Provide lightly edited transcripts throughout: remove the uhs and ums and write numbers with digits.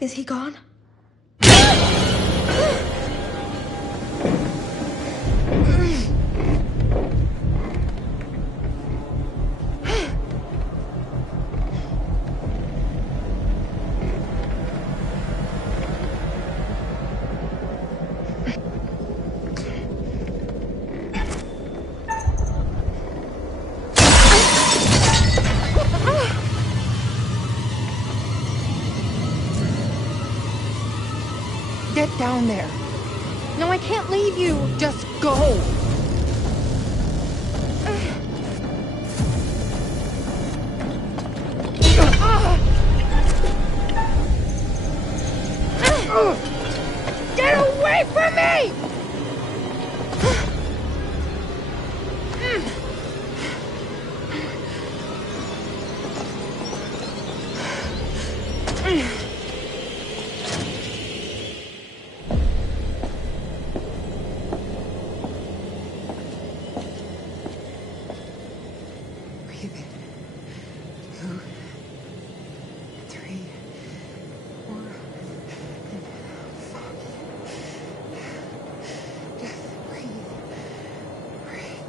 Is he gone? Get down there. No, I can't leave you. Just go. Get away from me! Breathe in. 2, 3, 4. Fuck. Just breathe. Breathe.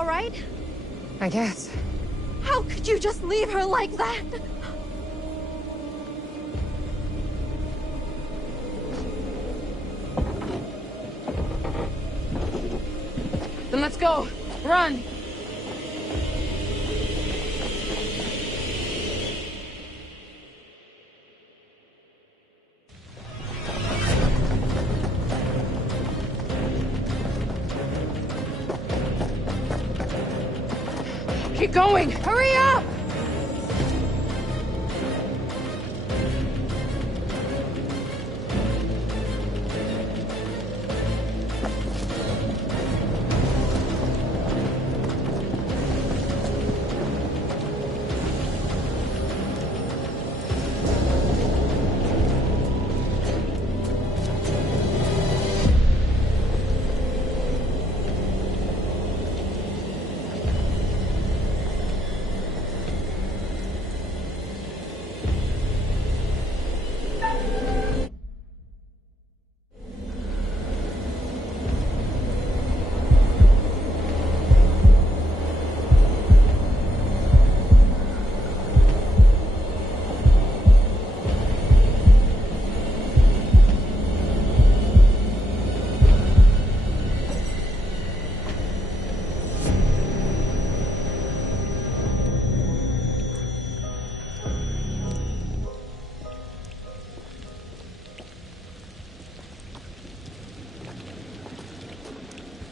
all right? I guess. How could you just leave her like that? Then let's go. Run! Keep going! Hurry up!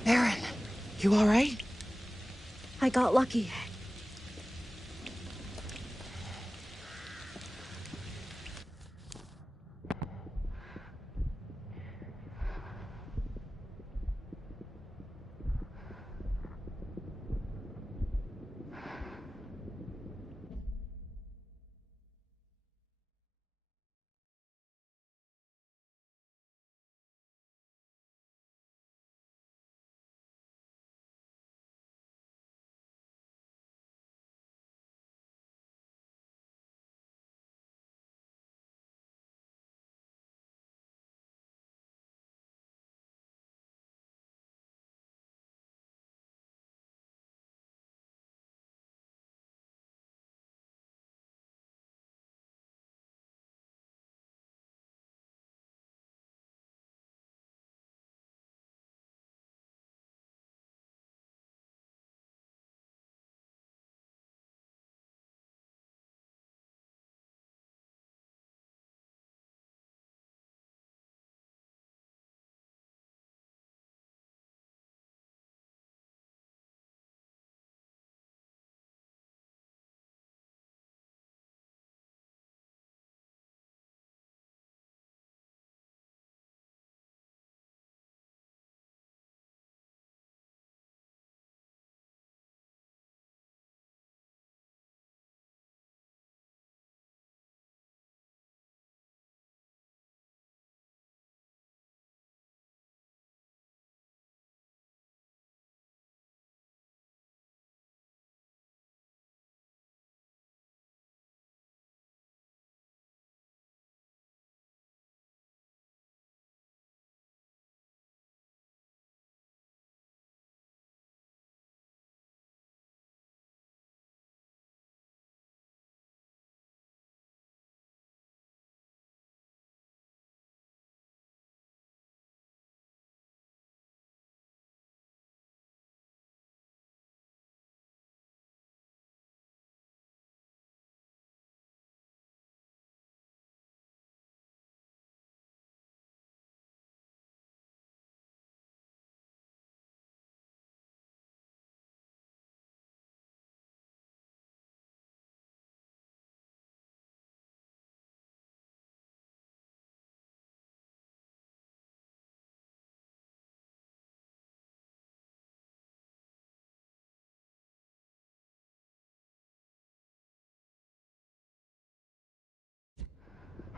Aaron, you all right? I got lucky.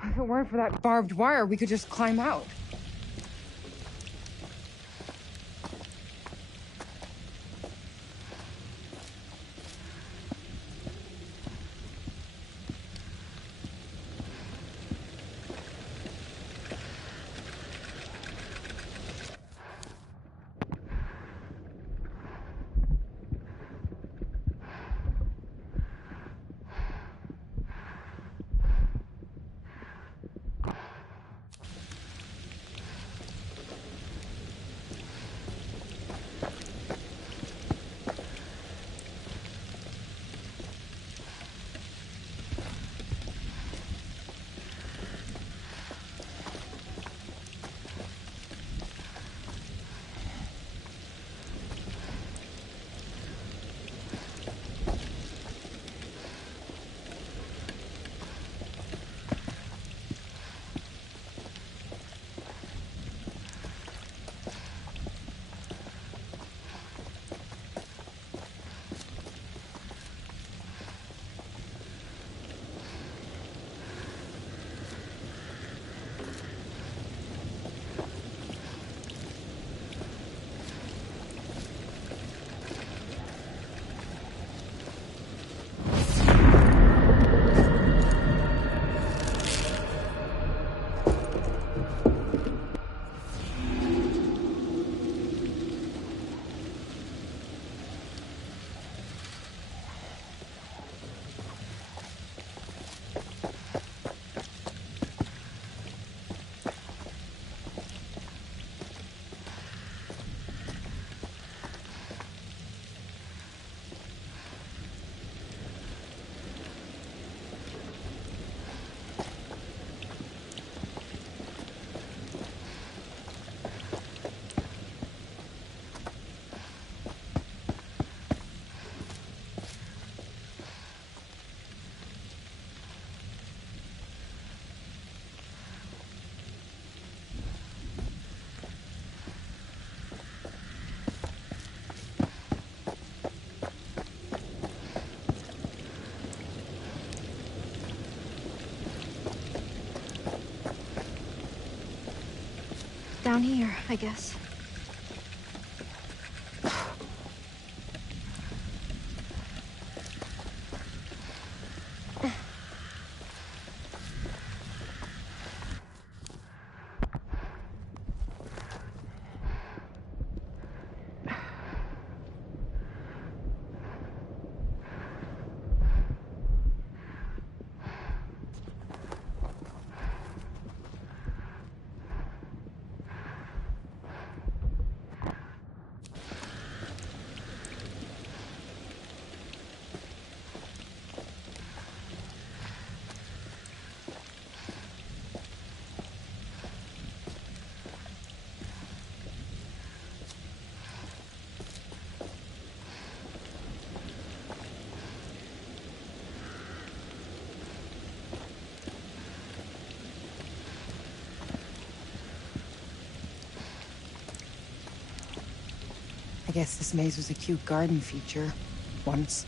If it weren't for that barbed wire, we could just climb out. Down here, I guess. I guess this maze was a cute garden feature. Once.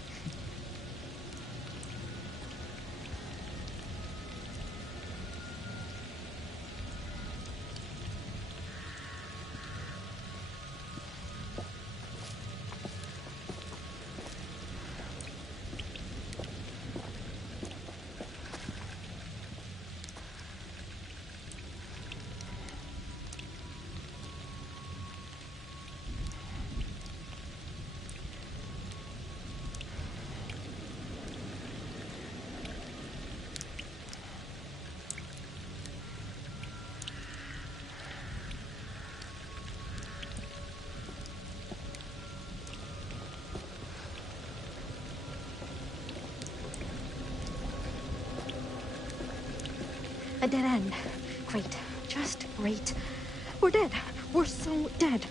A dead end. Great. Just great. We're dead. We're so dead.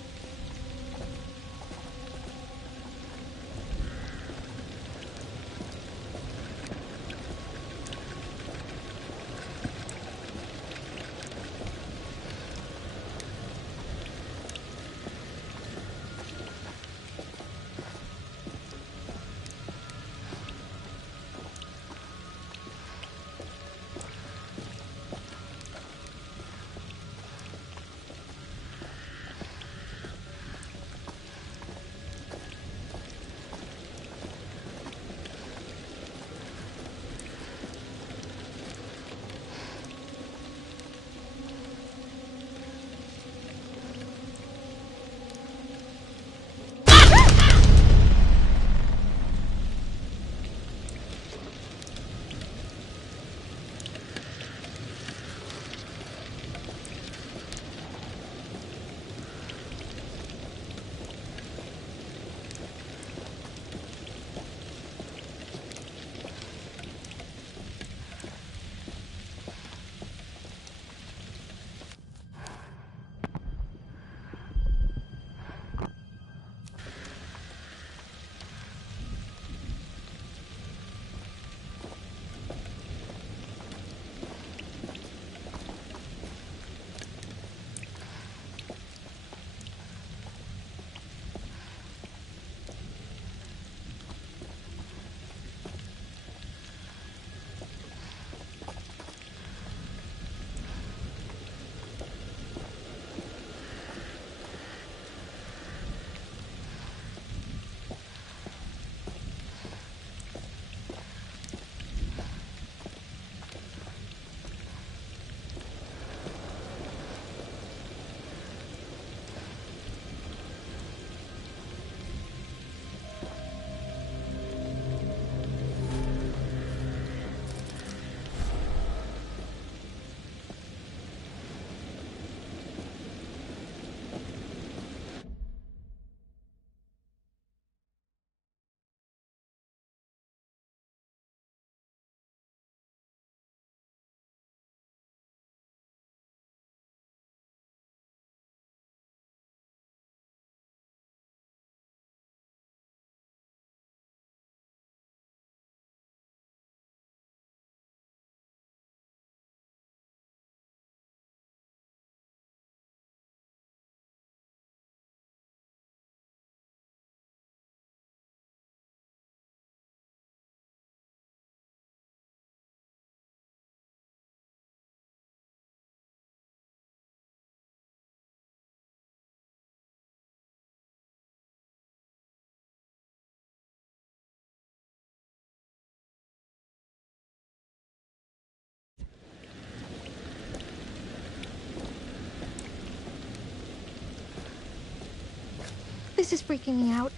This is freaking me out.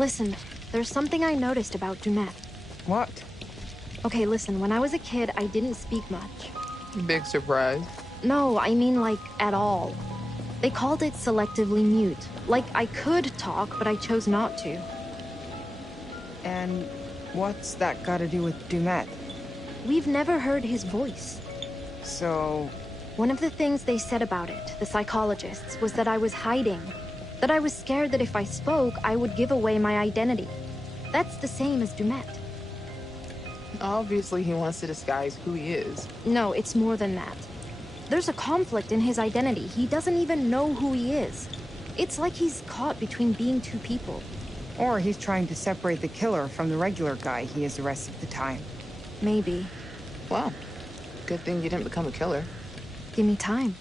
Listen, there's something I noticed about Dumet. What? Okay, listen, when I was a kid, I didn't speak much. Big surprise. No, I mean like, at all. They called it selectively mute. Like, I could talk, but I chose not to. And what's that got to do with Dumet? We've never heard his voice. So... One of the things they said about it, the psychologists, was that I was hiding. That I was scared that if I spoke, I would give away my identity. That's the same as Dumet. Obviously, he wants to disguise who he is. No, it's more than that. There's a conflict in his identity. He doesn't even know who he is. It's like he's caught between being two people. Or he's trying to separate the killer from the regular guy he is the rest of the time. Maybe. Well, good thing you didn't become a killer. Give me time.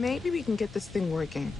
Maybe we can get this thing working.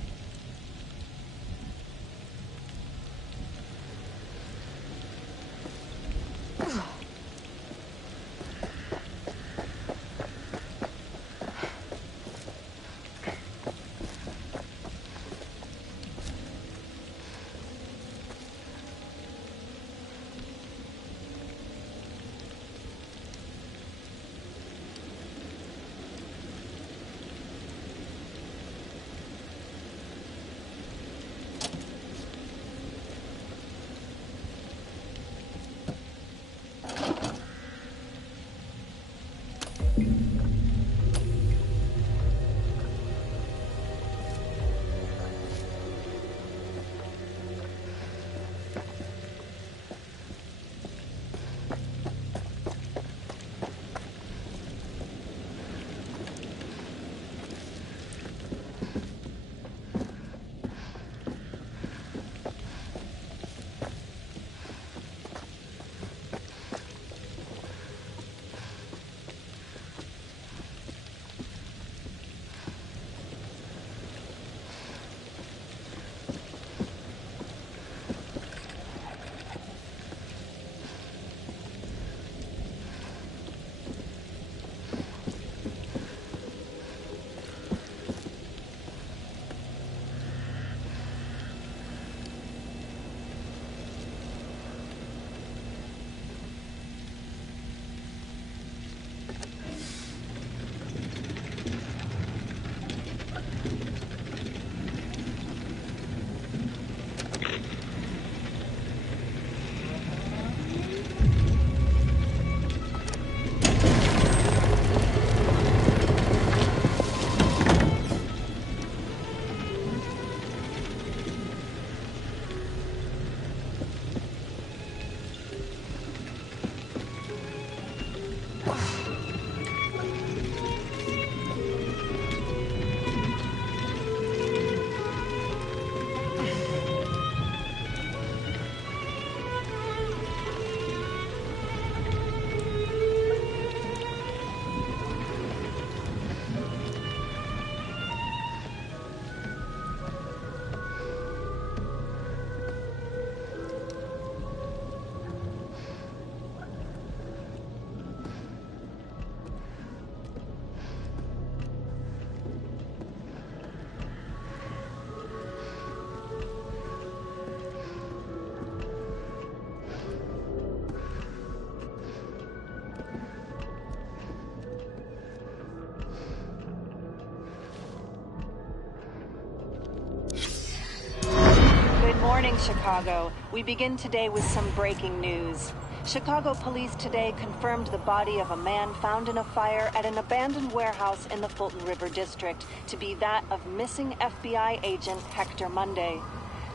Good morning, Chicago. We begin today with some breaking news. Chicago police today confirmed the body of a man found in a fire at an abandoned warehouse in the Fulton River District to be that of missing FBI agent Hector Monday.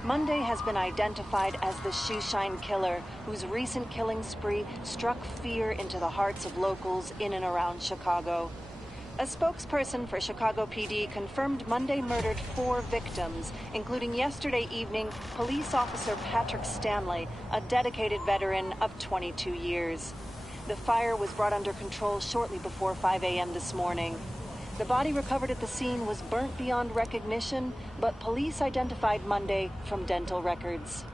Monday has been identified as the shoeshine killer, whose recent killing spree struck fear into the hearts of locals in and around Chicago. A spokesperson for Chicago PD confirmed Monday murdered 4 victims, including yesterday evening police officer Patrick Stanley, a dedicated veteran of 22 years. The fire was brought under control shortly before 5 a.m. this morning. The body recovered at the scene was burnt beyond recognition, but police identified Monday from dental records.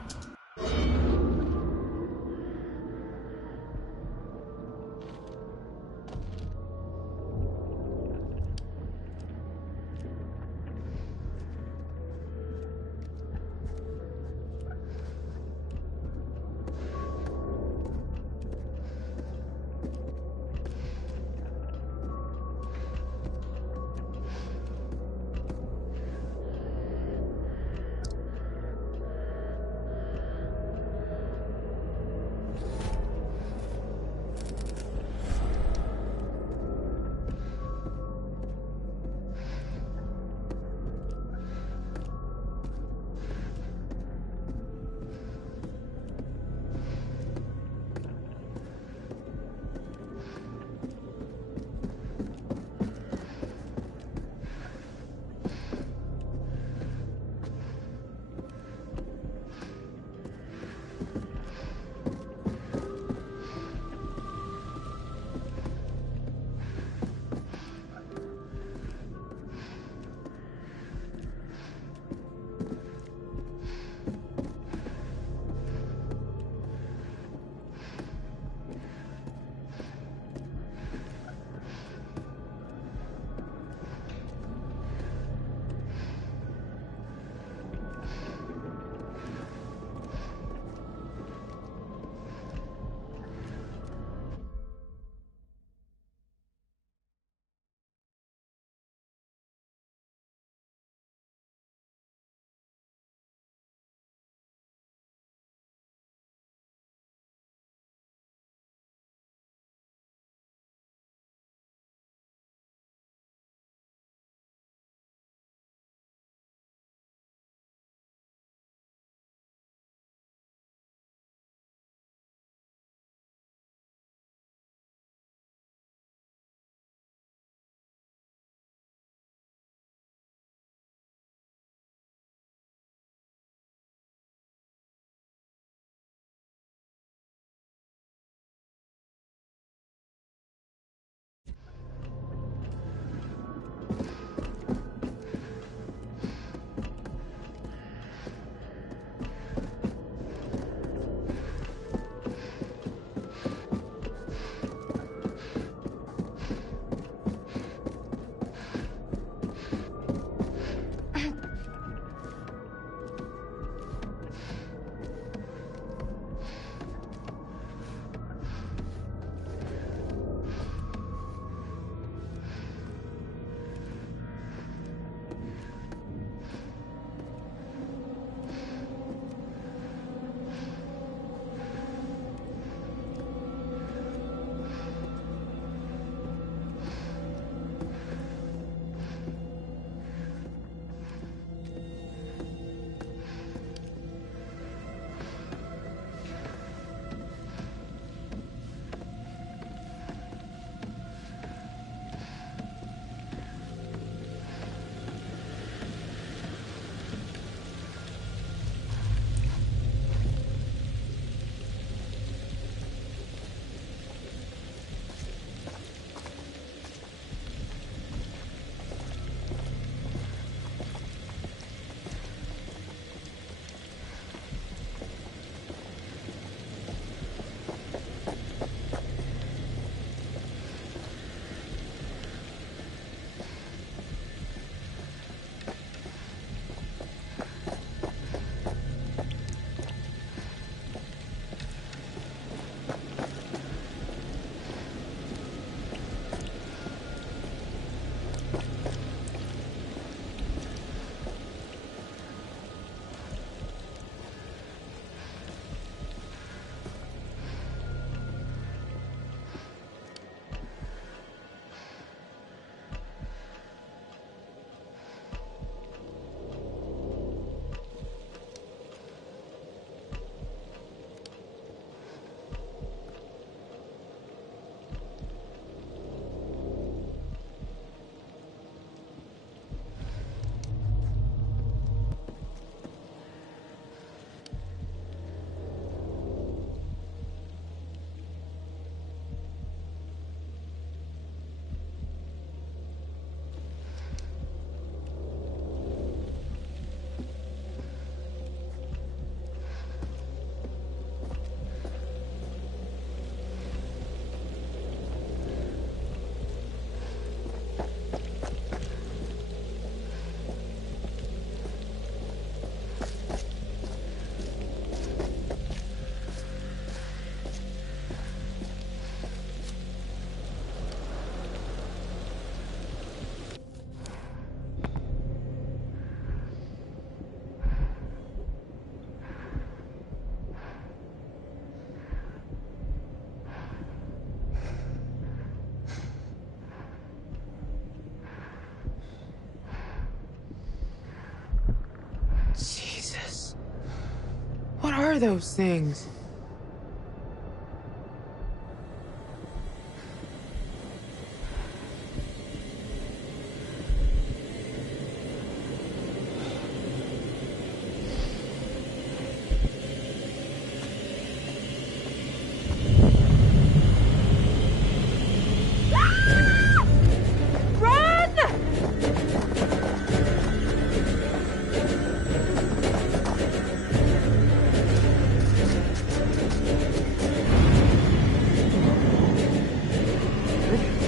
are those things?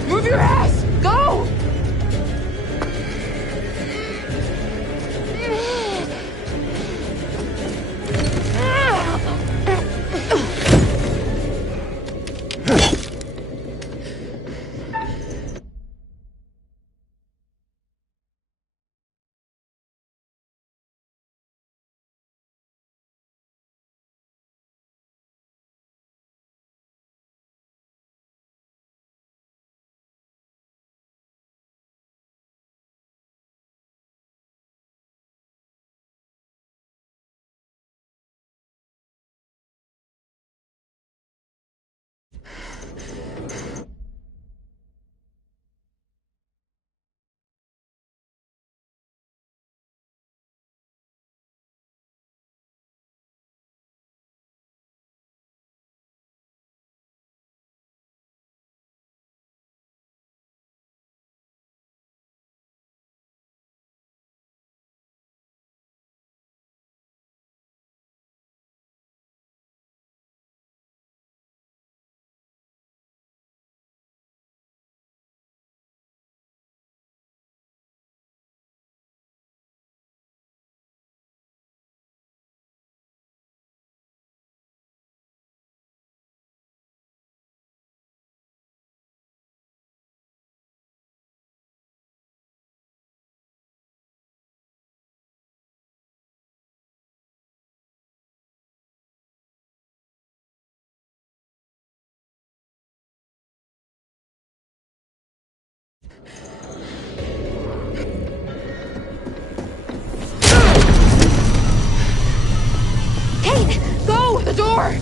Move your ass! Go! Kate, go! The door!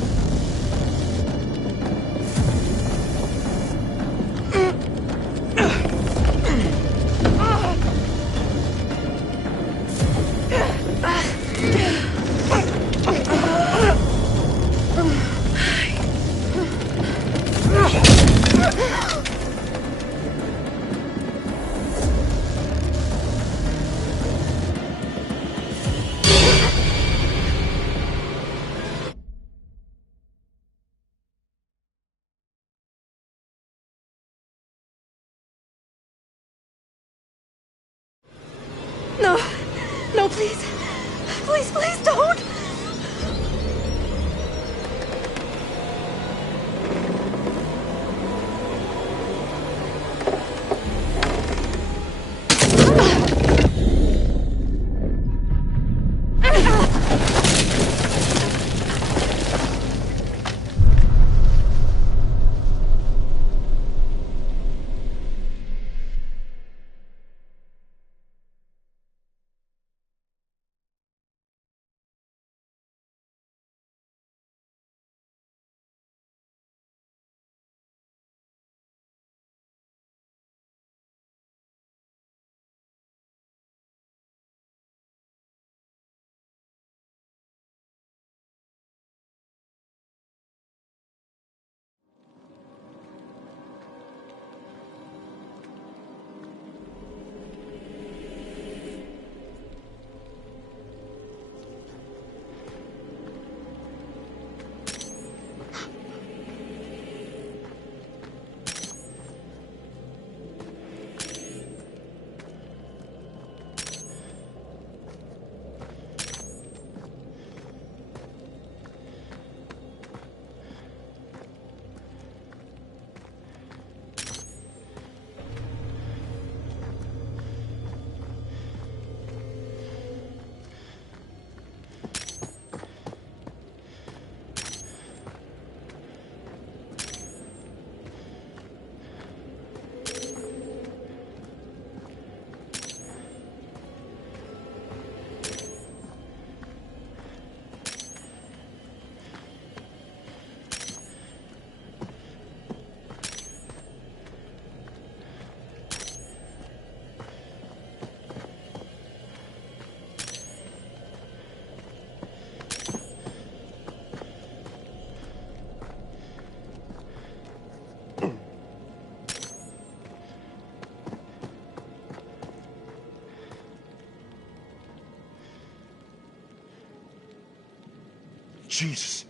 No, no, please. Please, please don't! Jesus.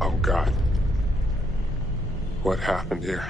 Oh, God. What happened here?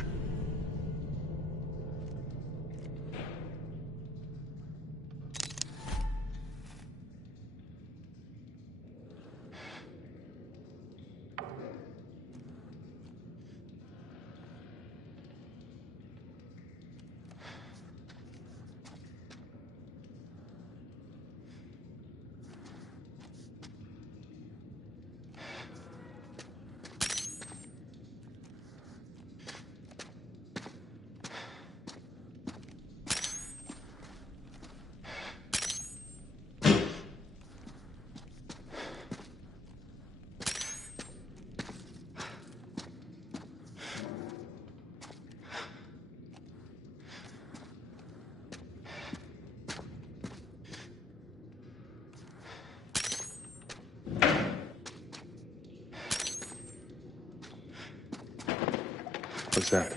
What's that?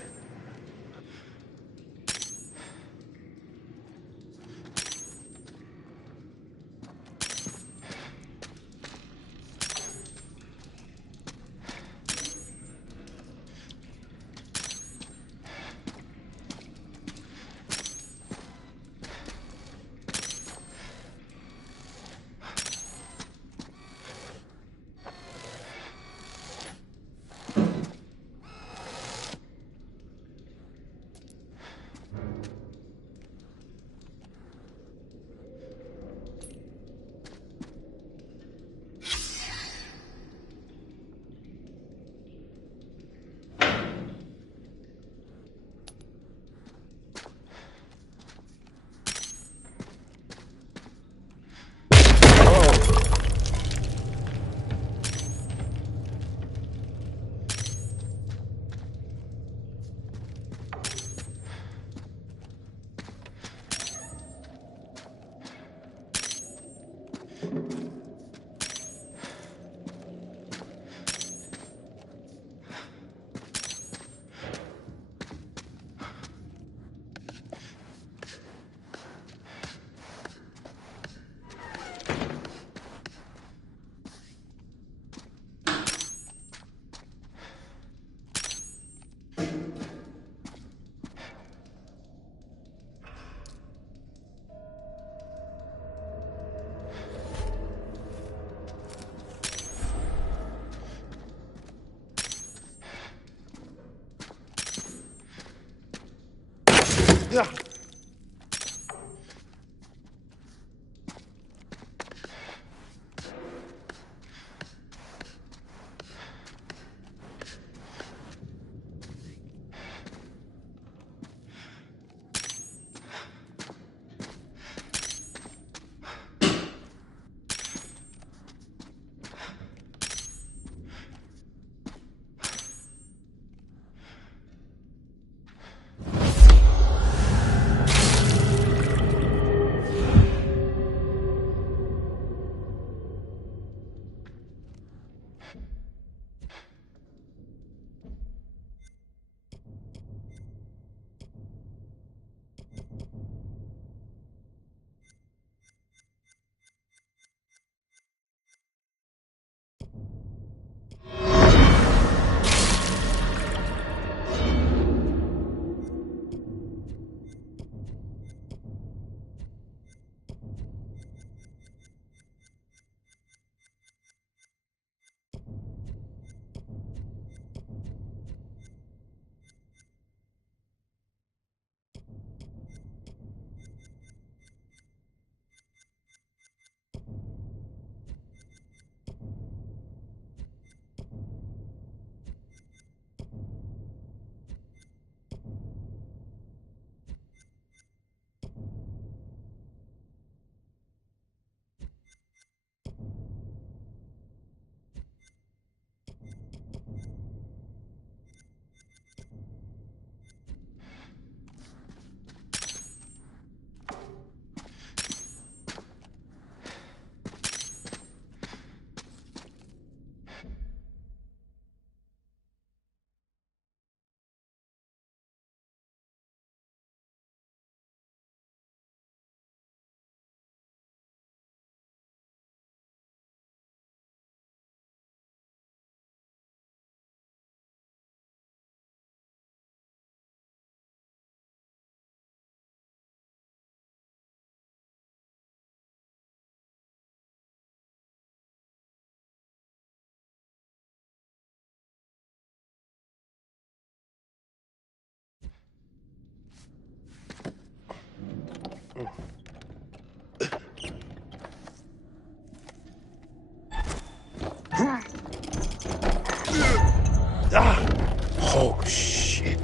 Oh, shit.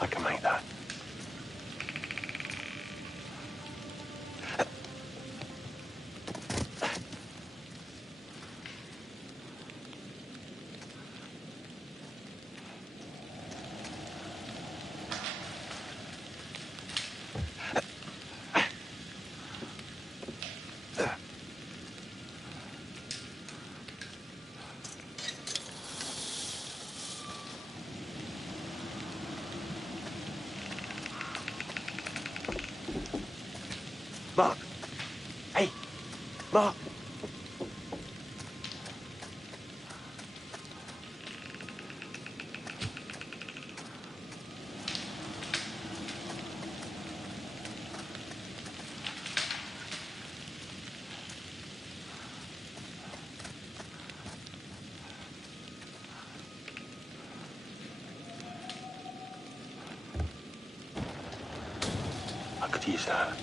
I can make that. Mark! Hey! Mark! I could use that.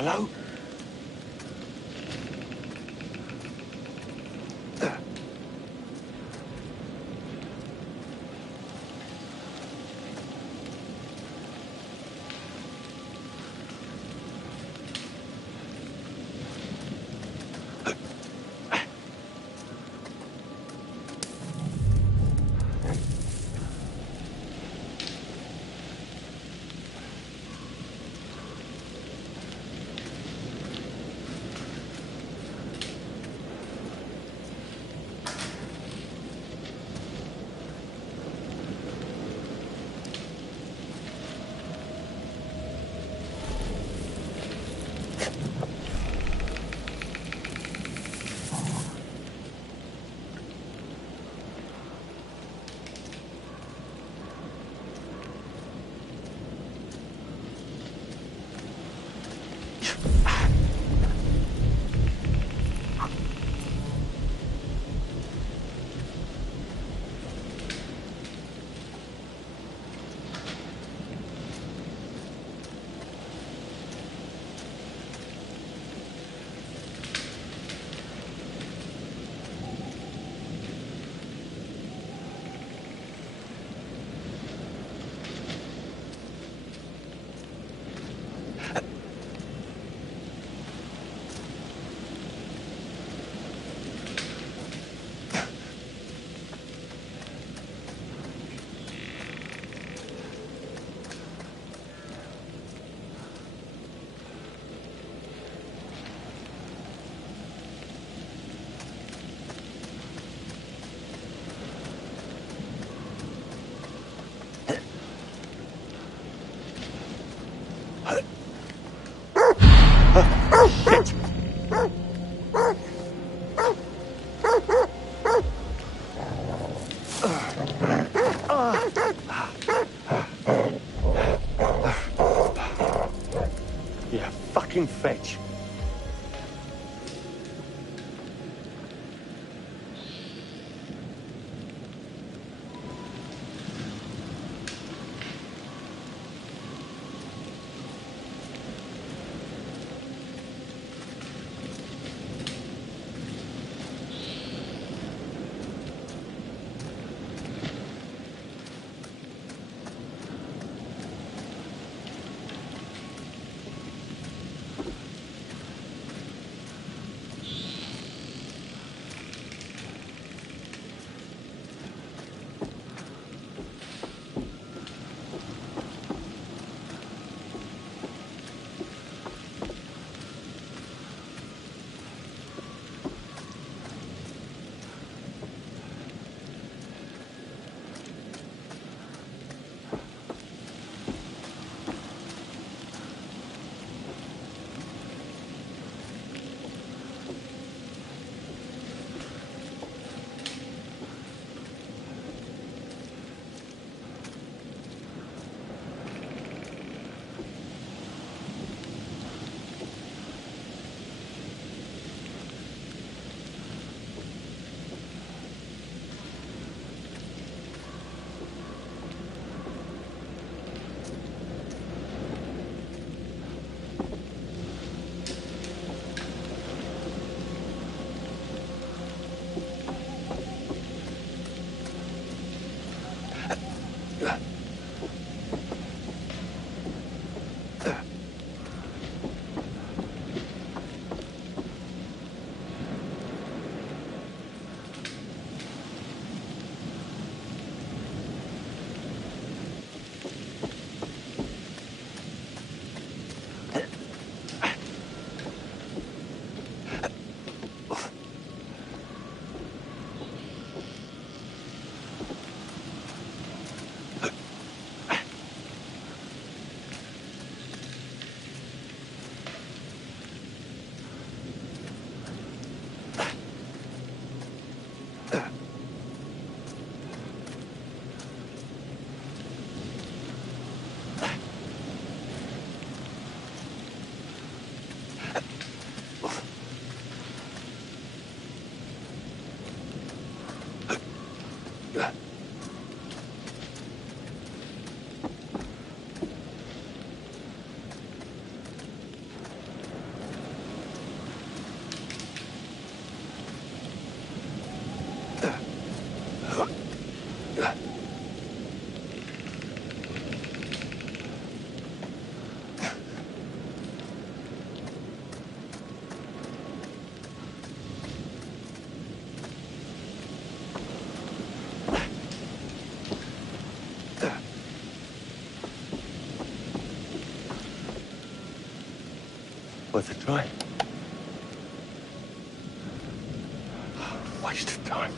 Hello? Shit! Yeah, fucking fetch. Worth a try. Waste of time.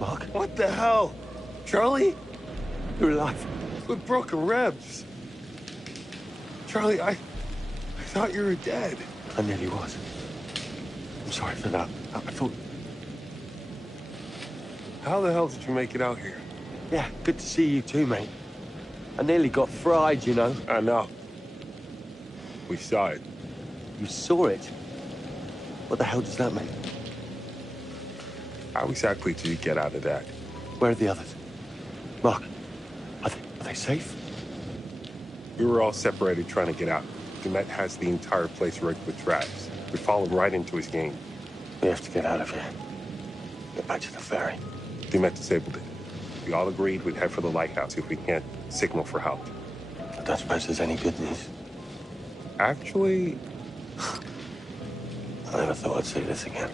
Mark? What the hell? Charlie? You're alive. With broken ribs. Charlie, I thought you were dead. I nearly was. I'm sorry for that. I thought... How the hell did you make it out here? Yeah, good to see you too, mate. I nearly got fried, you know. I know. We saw it. You saw it? What the hell does that mean? How exactly did you get out of that? Where are the others? Mark, are they safe? We were all separated trying to get out. Dumet has the entire place rigged with traps. We followed right into his game. We have to get out of here. Get back to the ferry. Dumet disabled it. We all agreed we'd head for the lighthouse if we can't signal for help. I don't suppose there's any good news. Actually, I never thought I'd see this again.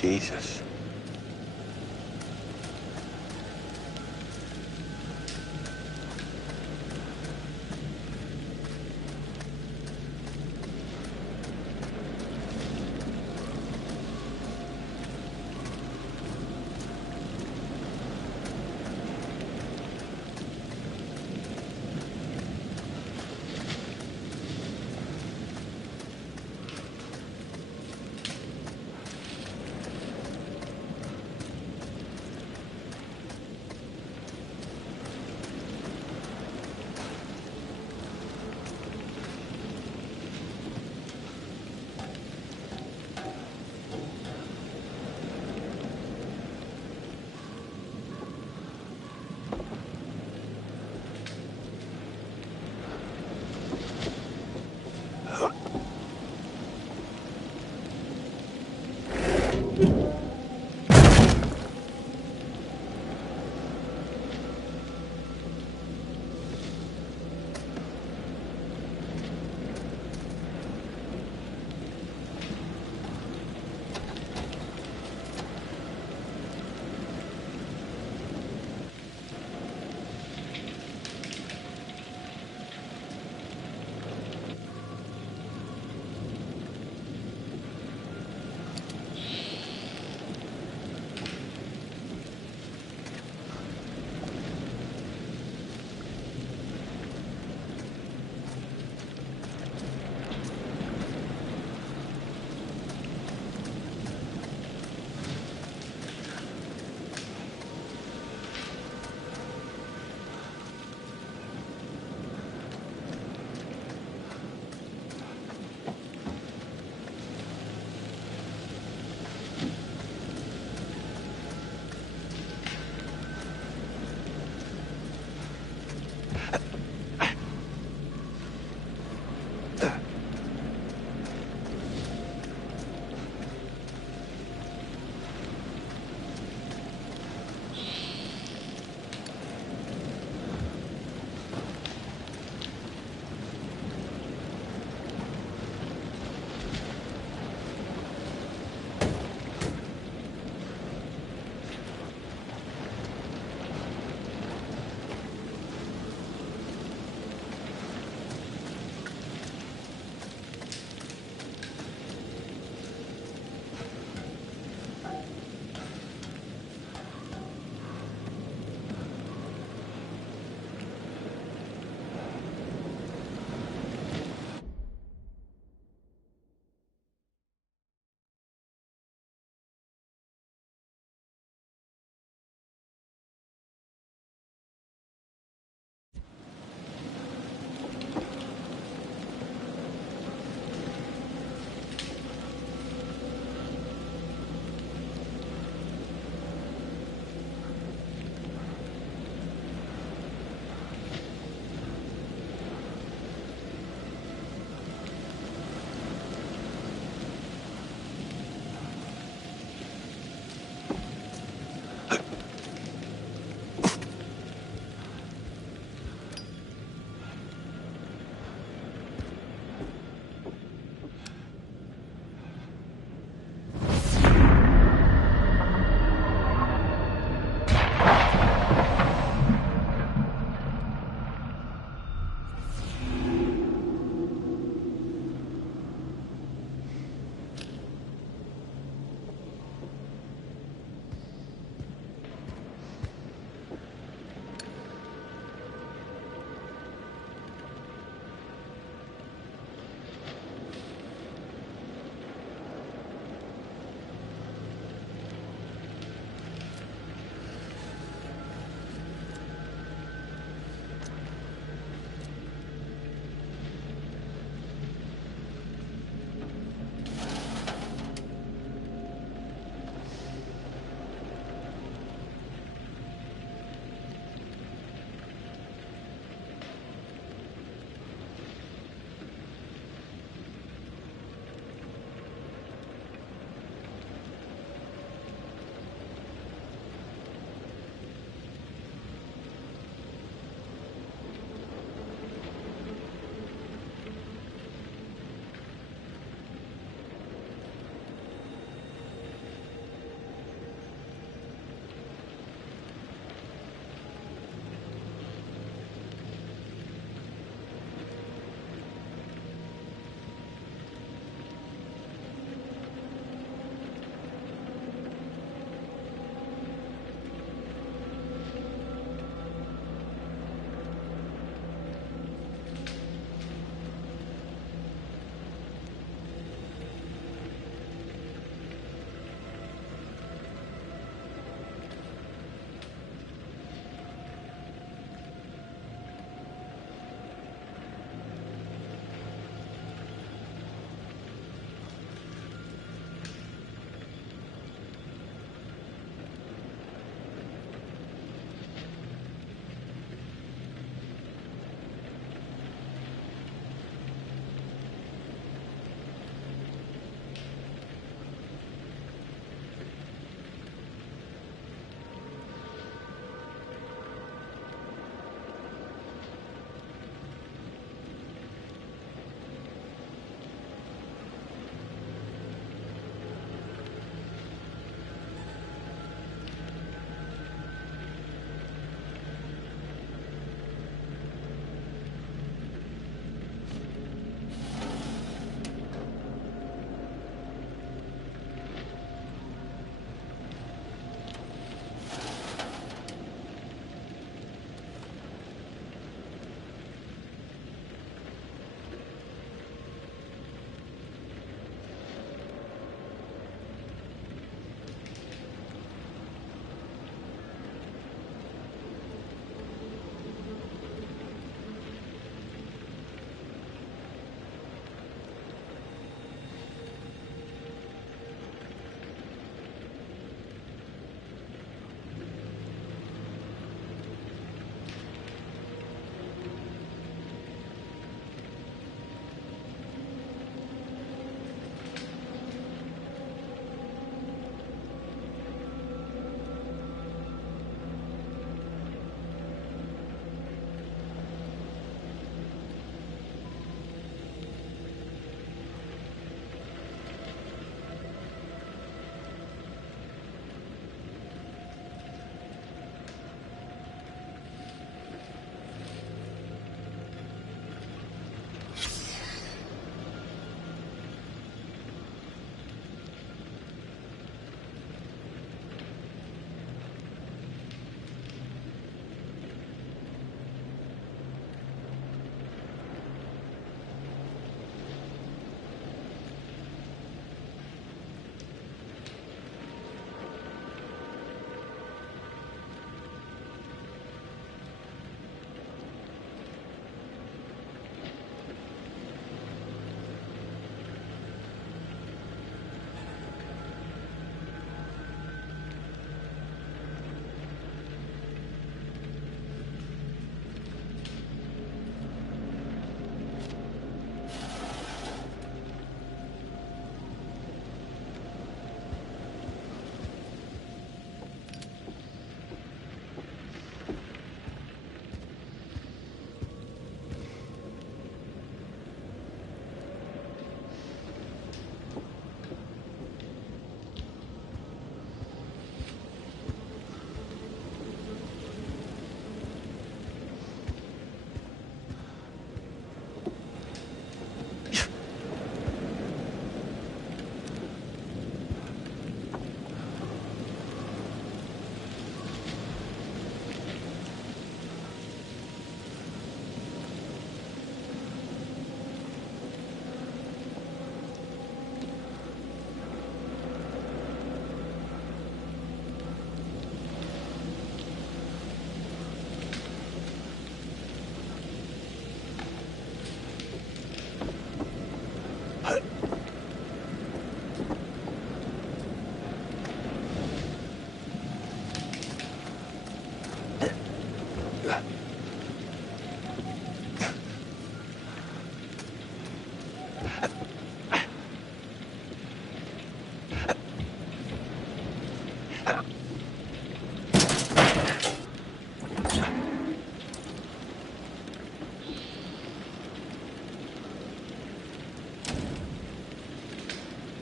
Jesus.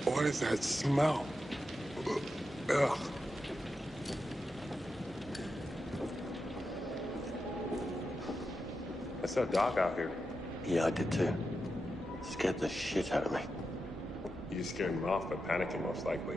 What is that smell? Ugh. I saw Doc out here. Yeah, I did too. Scared the shit out of me. You scared him off by panicking, most likely.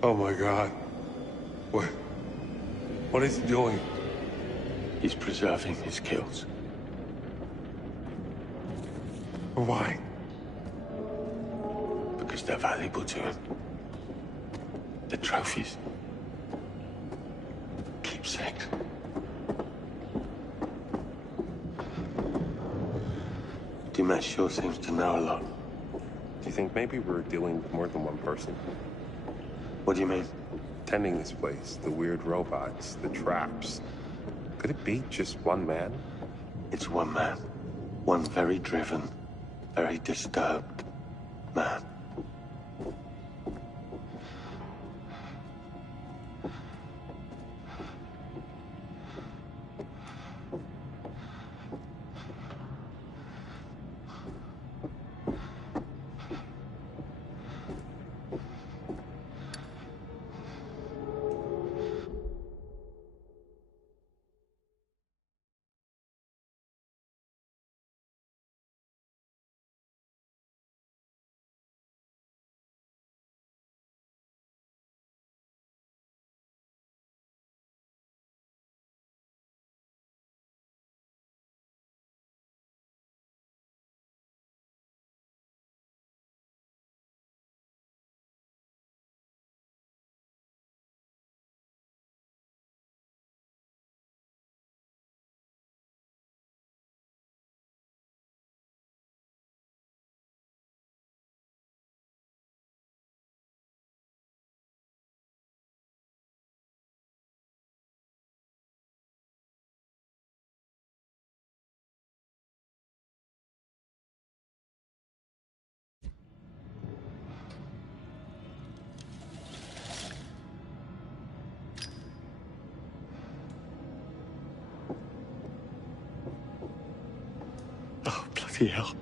Oh my God. What? What is he doing? He's preserving his kills. Why? Because they're valuable to him. The trophies. Keepsakes. Dimash sure seems to know a lot. Do you think maybe we're dealing with more than one person? What do you mean? Tending this place, the weird robots, the traps. Could it be just one man? It's one man. One very driven, very disturbed man. Oh, bloody hell.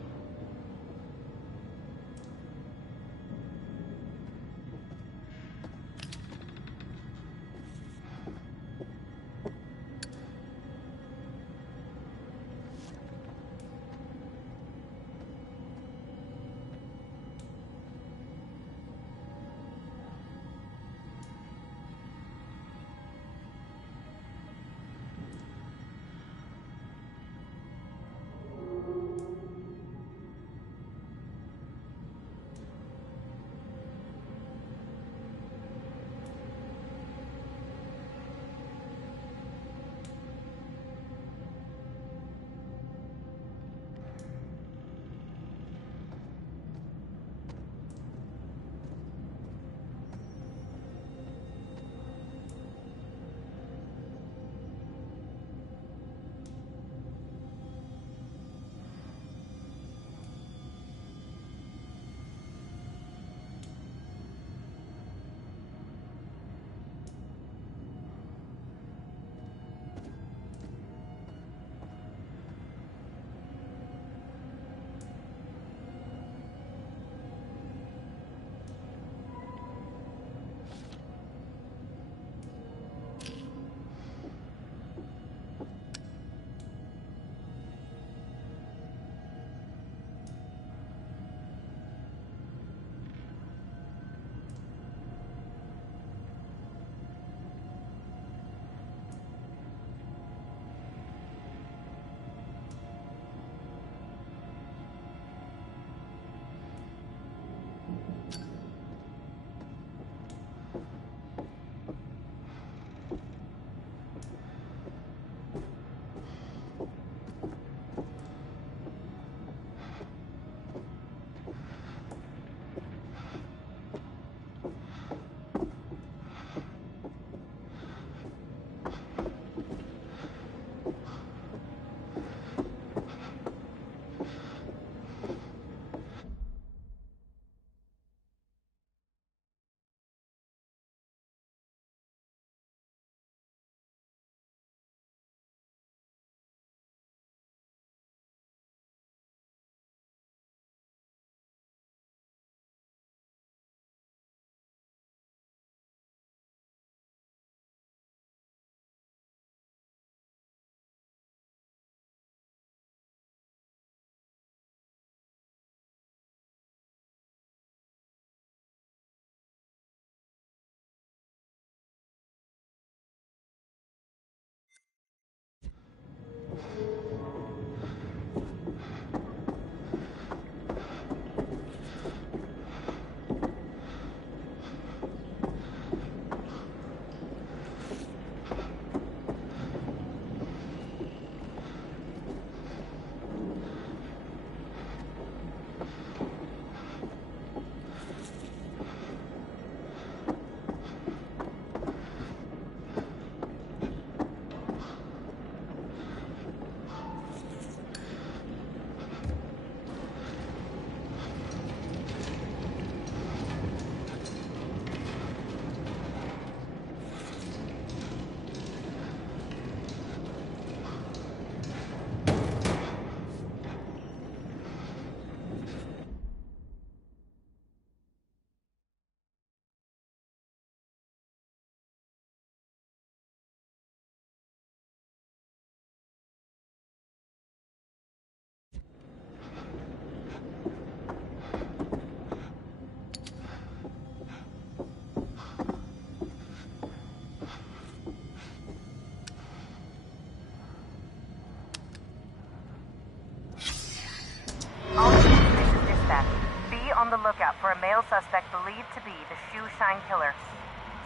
believed to be the shoe shine killer.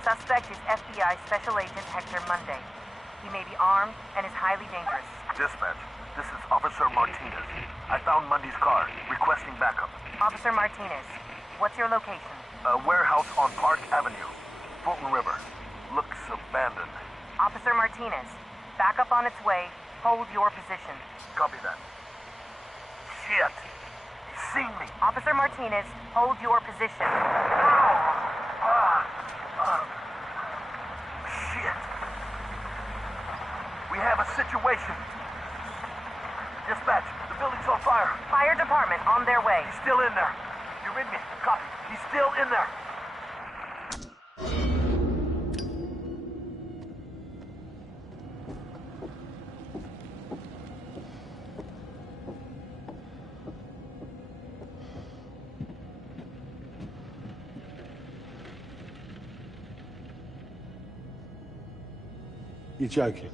Suspect is FBI Special Agent Hector Monday. He may be armed and is highly dangerous. Dispatch, this is Officer Martinez. I found Mundy's car, requesting backup. Officer Martinez, what's your location? A warehouse on Park Avenue, Fulton River. Looks abandoned. Officer Martinez, backup on its way. Hold your position. Copy that. Shit! He's seen me! Officer Martinez, hold your position. Shit! We have a situation. Dispatch, the building's on fire. Fire department on their way. He's still in there. You read me? Copy. He's still in there. You're joking.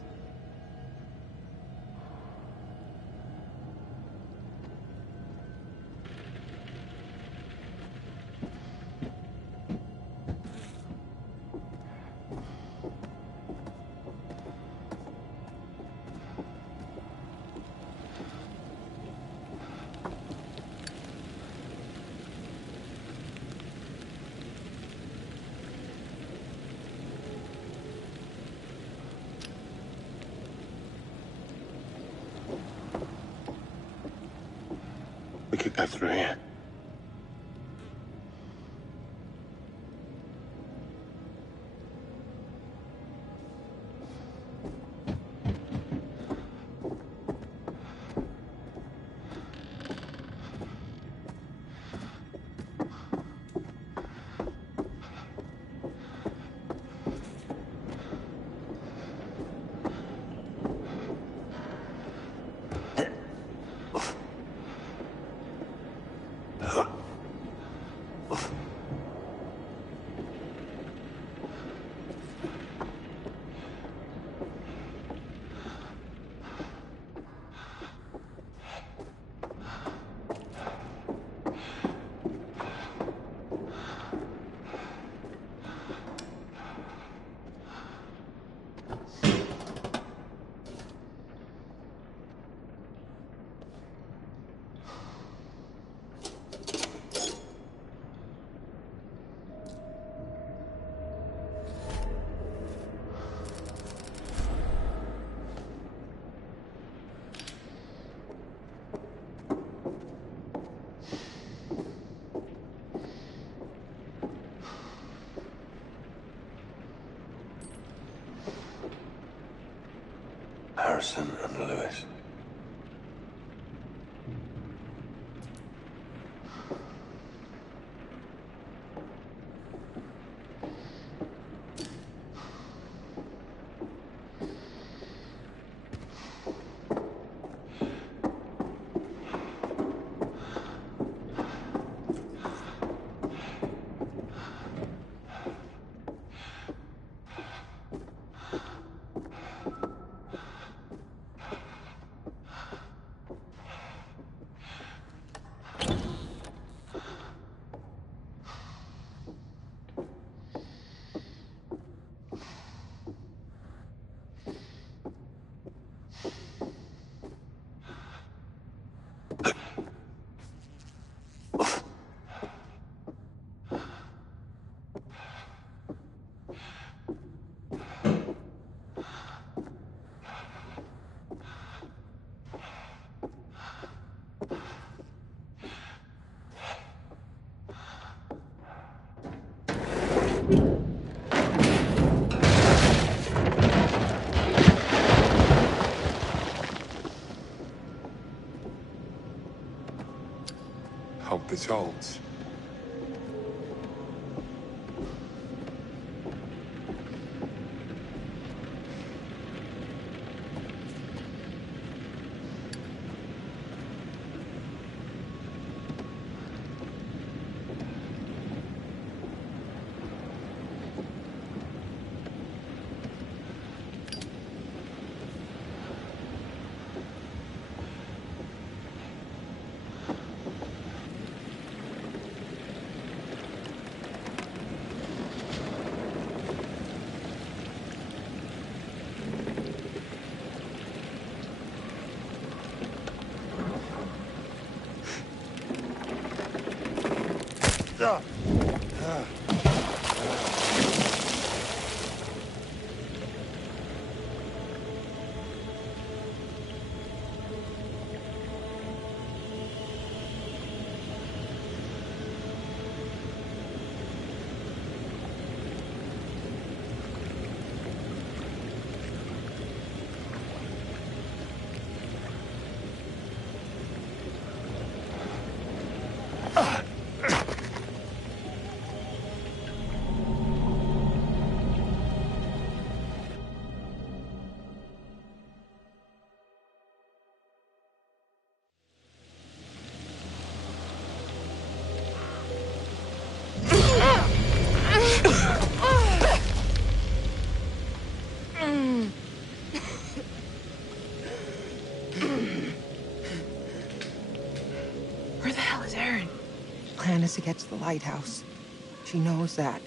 We could go through here. Harrison and Lewis. Hope this holds. up? Where the hell is Erin? Plan is to get to the lighthouse. She knows that.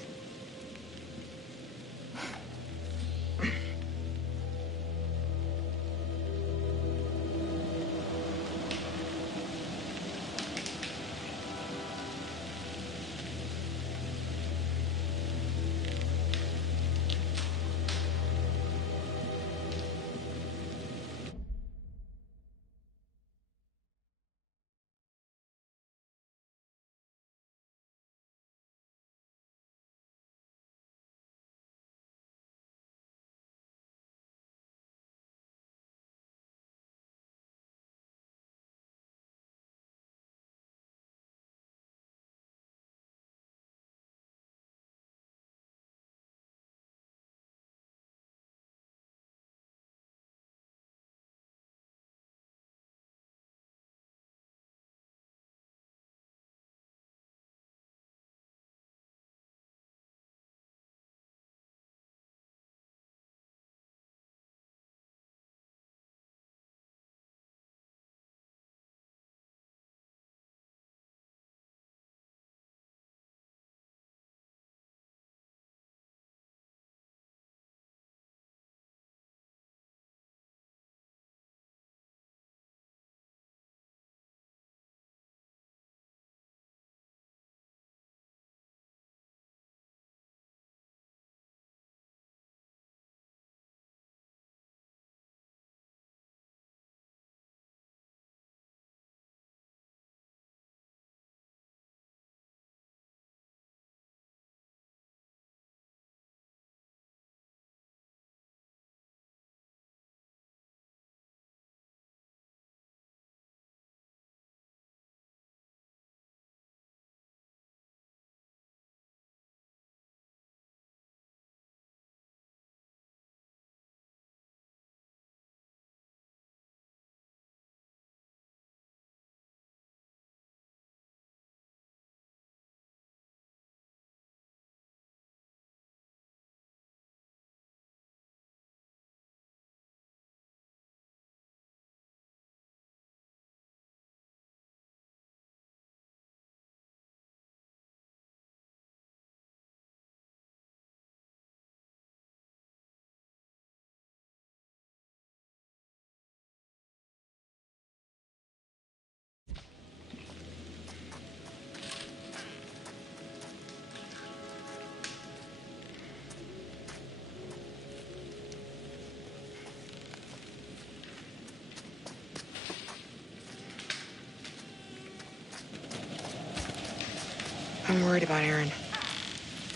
I'm worried about Erin.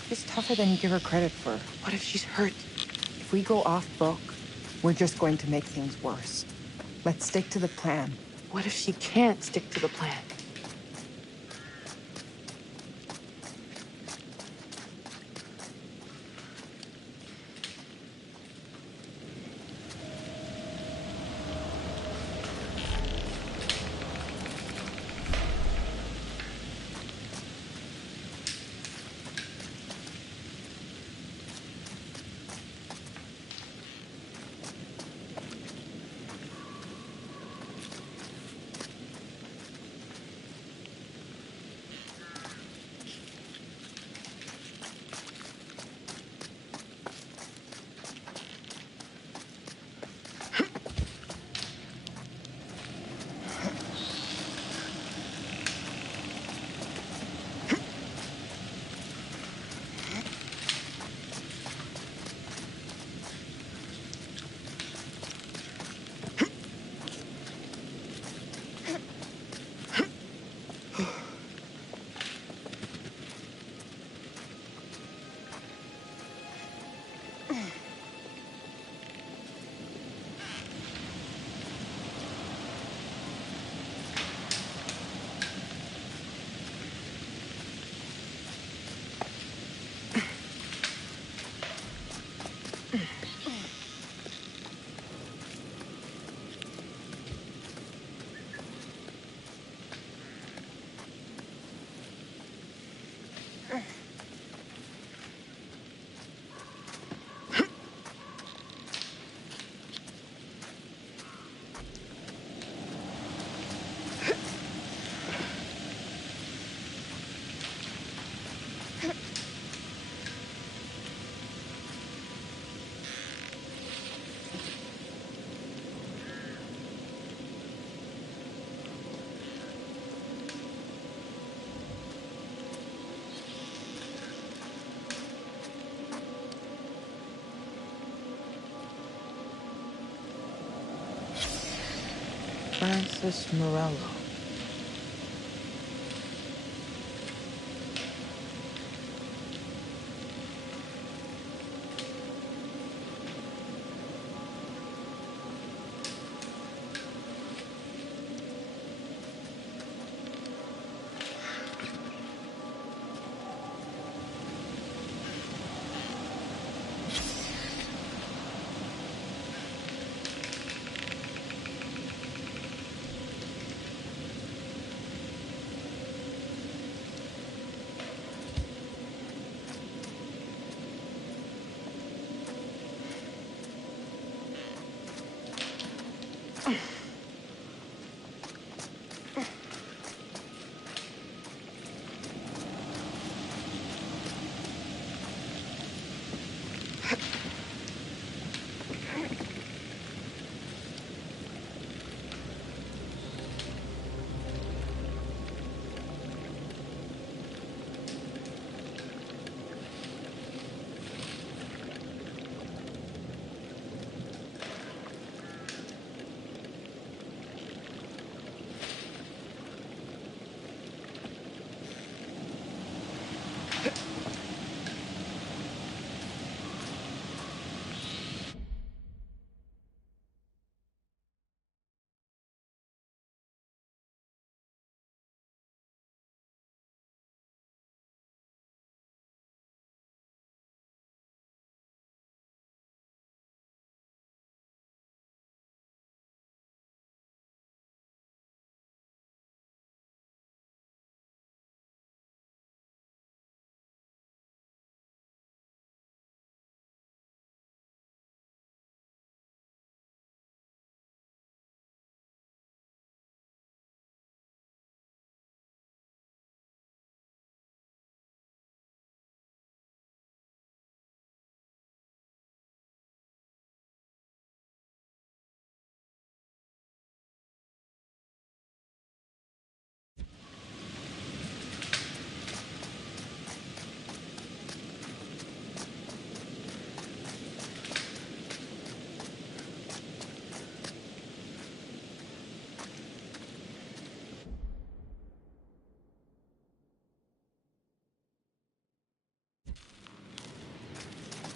She's tougher than you give her credit for. What if she's hurt? If we go off book, we're just going to make things worse. Let's stick to the plan. What if she can't stick to the plan? Francis Morello.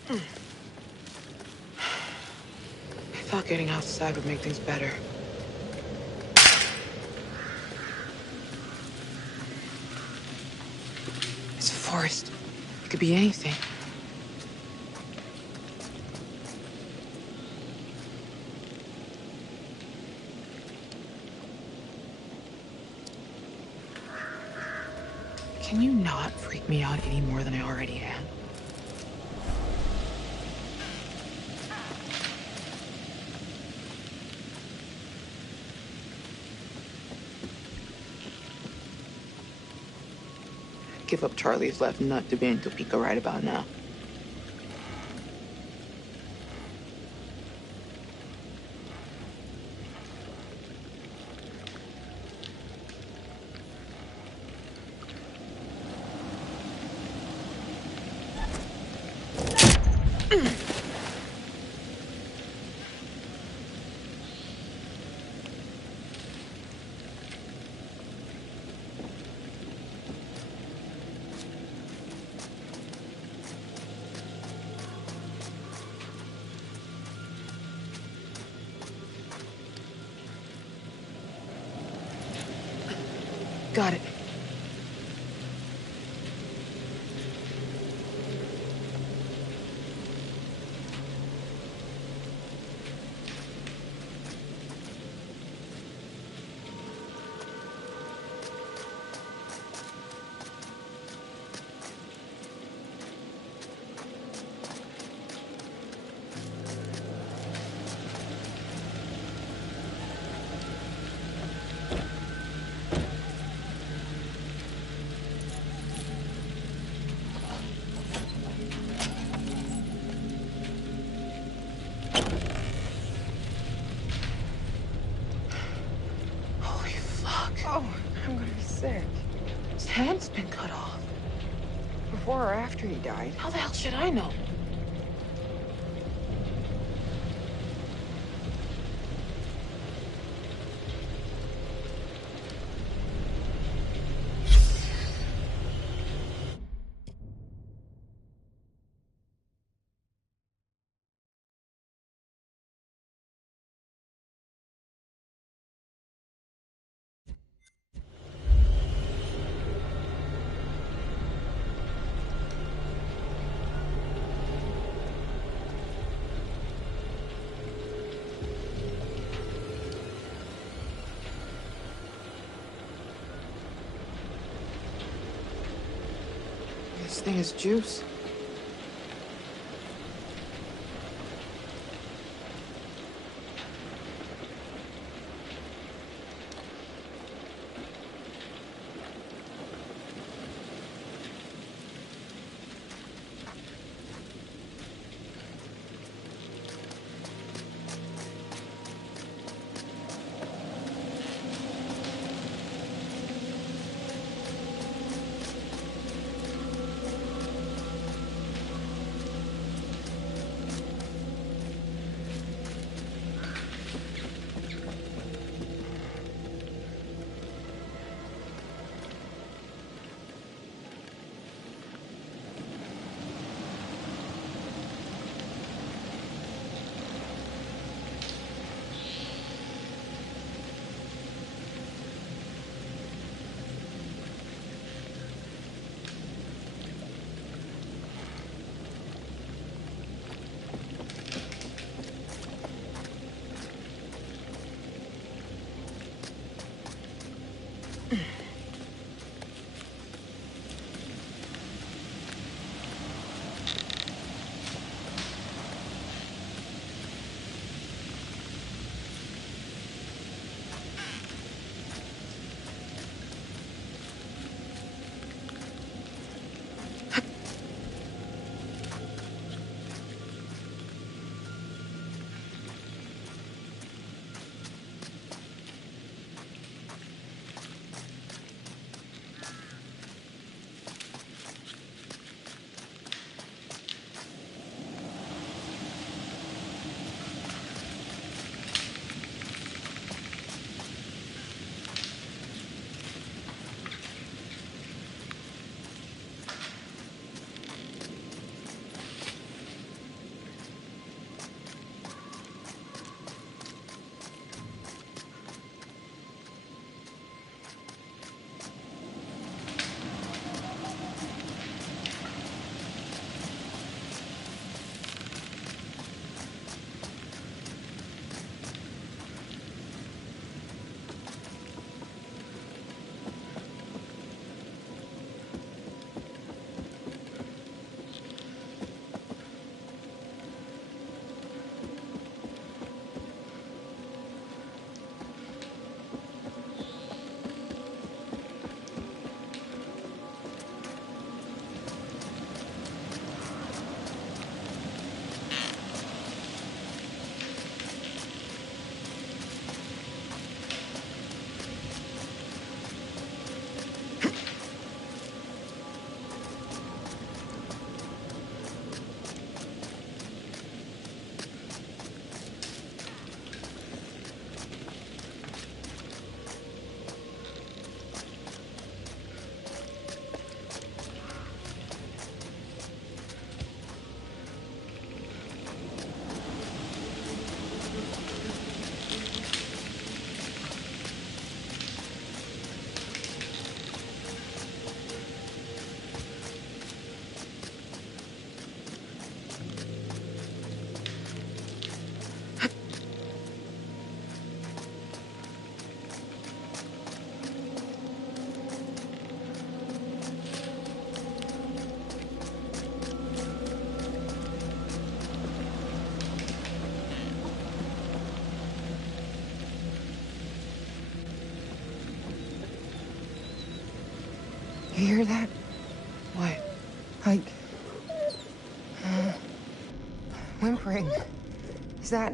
I thought getting outside would make things better. It's a forest. It could be anything. Can you not freak me out any more than I already am? Give up Charlie's left nut to be in Topeka right about now. Got it. Oh, I'm gonna be sick. His hand's been cut off. Before or after he died? How the hell should I know? thing is juice. You hear that? What? Like... whimpering. Is that...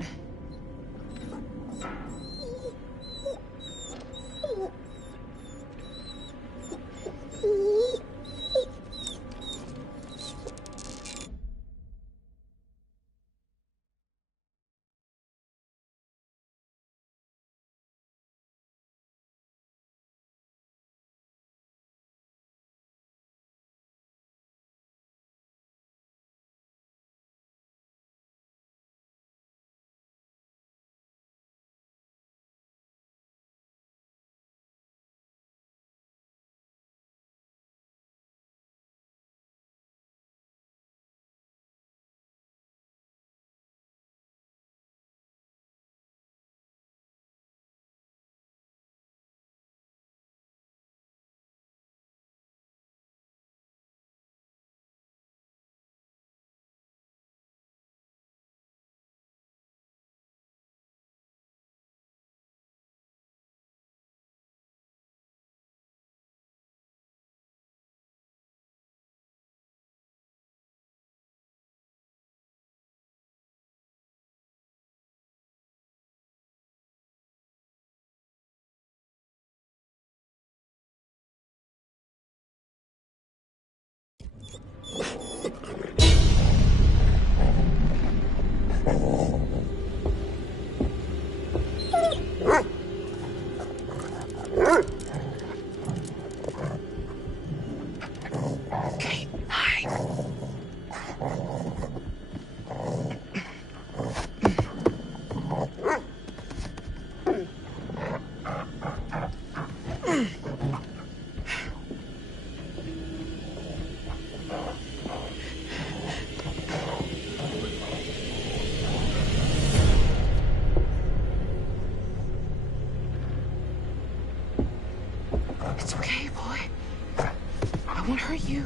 are you?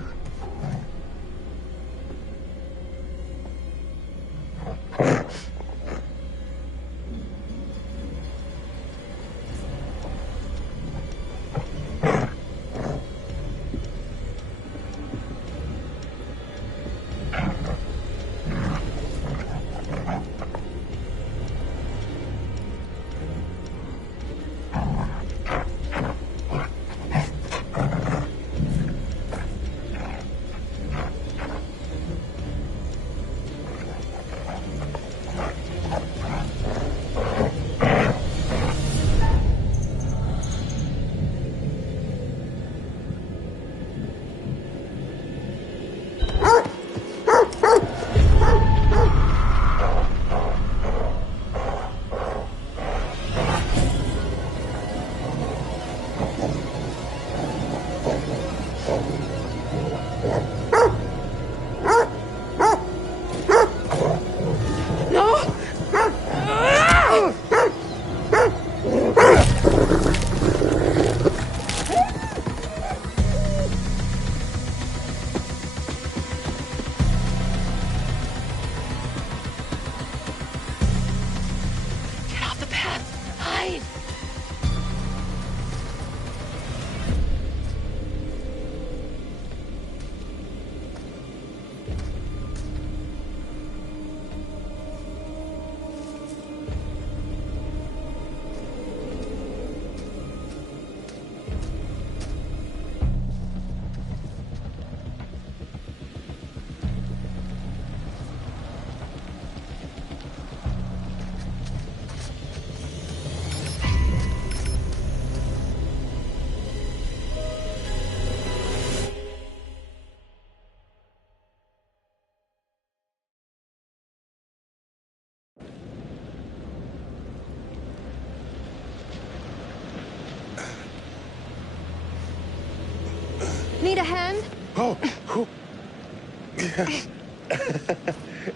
Need a hand? Oh,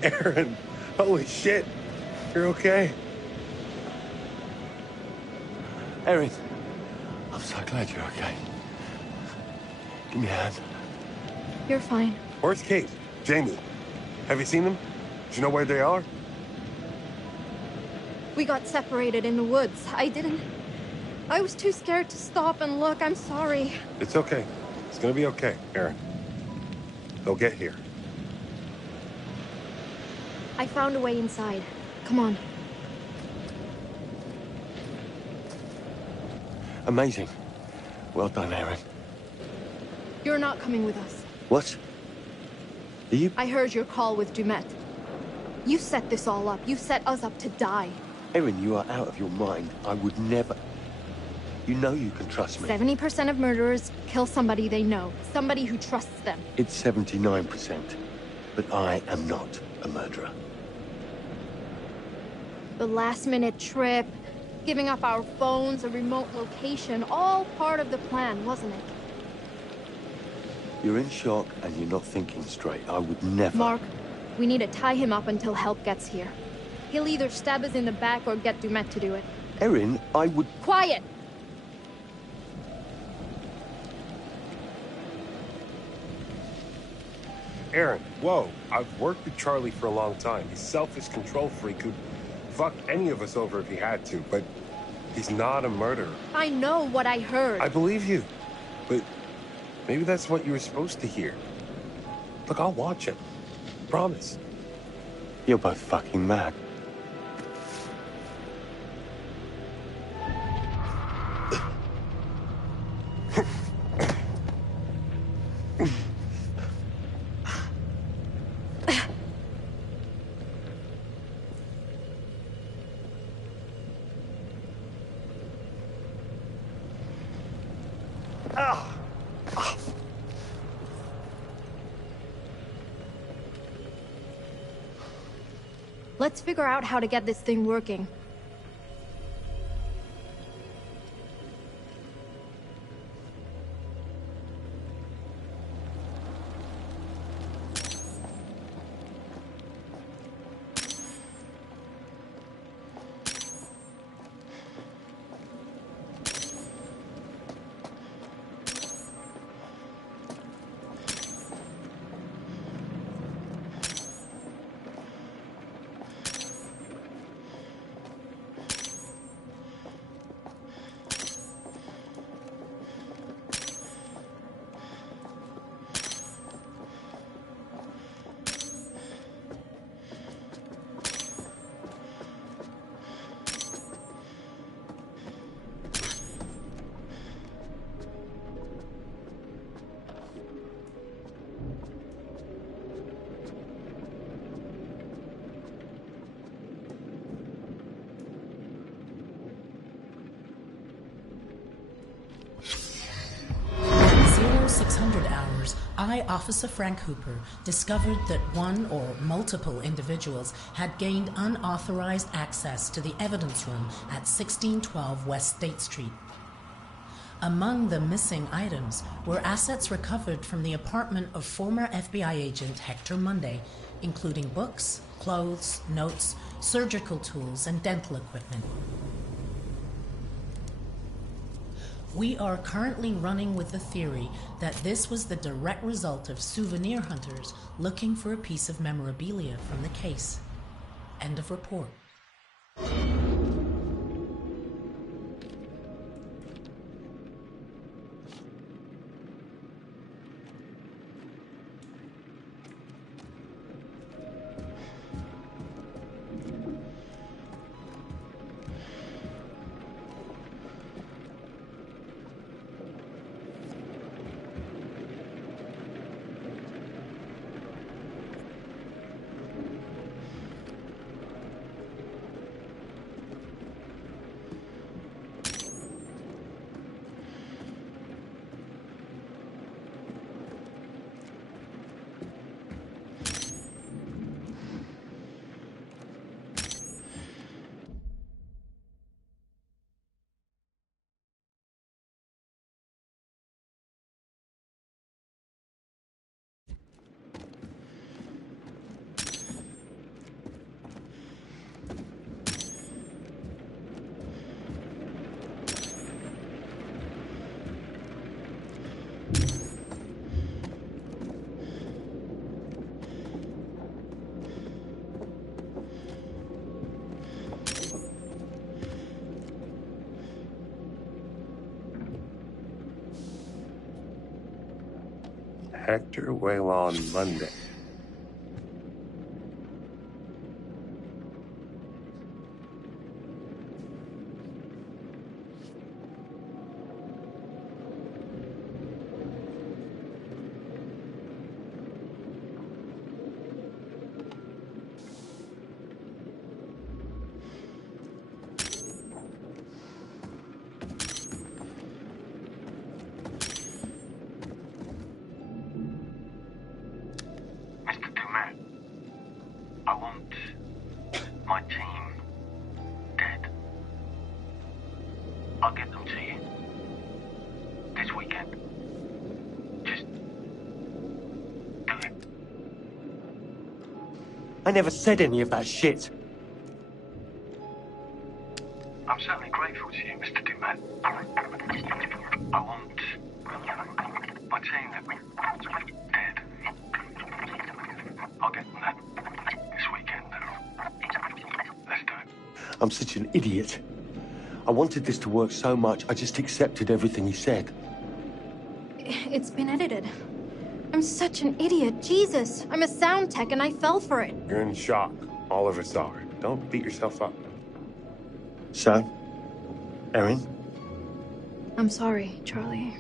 Aaron, holy shit. You're okay? Erin, I'm so glad you're okay. Give me a hand. You're fine. Where's Kate? Jamie? Have you seen them? Do you know where they are? We got separated in the woods. I was too scared to stop and look. I'm sorry. It's okay. It's gonna be okay, Aaron. They'll get here. I found a way inside. Come on. Amazing. Well done, Aaron. You're not coming with us. What? Are you... I heard your call with Dumet. You set this all up. You set us up to die. Erin, you are out of your mind. I would never... You know you can trust me. 70% of murderers kill somebody they know. Somebody who trusts them. It's 79%. But I am not a murderer. The last-minute trip, giving up our phones, a remote location, all part of the plan, wasn't it? You're in shock and you're not thinking straight. I would never... Mark, we need to tie him up until help gets here. He'll either stab us in the back or get Dumet to do it. Erin, I would... Quiet! Aaron, whoa. I've worked with Charlie for a long time. He's a selfish control freak who'd fuck any of us over if he had to, but he's not a murderer. I know what I heard. I believe you, but maybe that's what you were supposed to hear. Look, I'll watch him. Promise. You're both fucking mad. Let's figure out how to get this thing working. 0600 hours, I, Officer Frank Hooper, discovered that one or multiple individuals had gained unauthorized access to the evidence room at 1612 West State Street. Among the missing items were assets recovered from the apartment of former FBI agent Hector Monday, including books, clothes, notes, surgical tools, and dental equipment. We are currently running with the theory that this was the direct result of souvenir hunters looking for a piece of memorabilia from the case. End of report. Hector Waylon Monday. I want my team dead. I'll get them to you this weekend. Just do it. I never said any of that shit. I'm certainly grateful to you, Mr. Dumet. I want my team dead. I'll get them that this weekend. Let's do it. I'm such an idiot. I wanted this to work so much, I just accepted everything he said. It's been edited. I'm such an idiot. Jesus, I'm a sound tech and I fell for it. You're in shock. All of us are. Don't beat yourself up. So, Erin? I'm sorry, Charlie.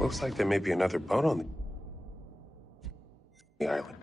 Looks like there may be another boat on the island.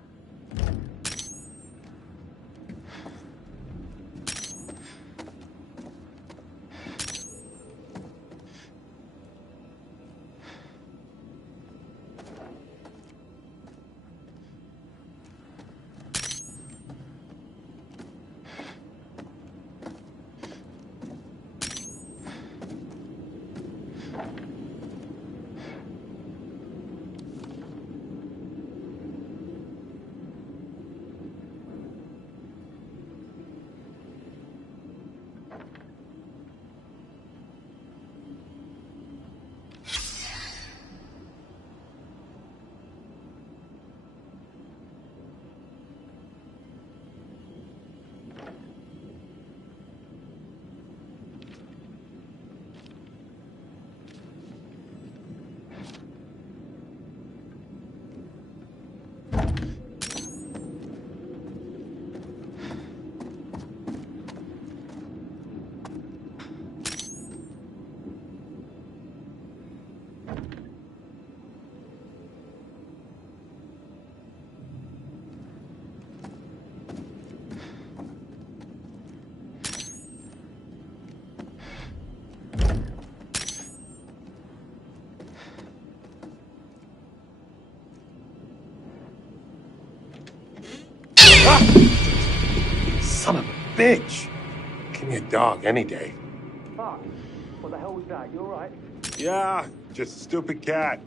bitch. Give me a dog any day. Fuck. What the hell was that? You alright? Yeah, just a stupid cat.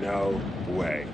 No way.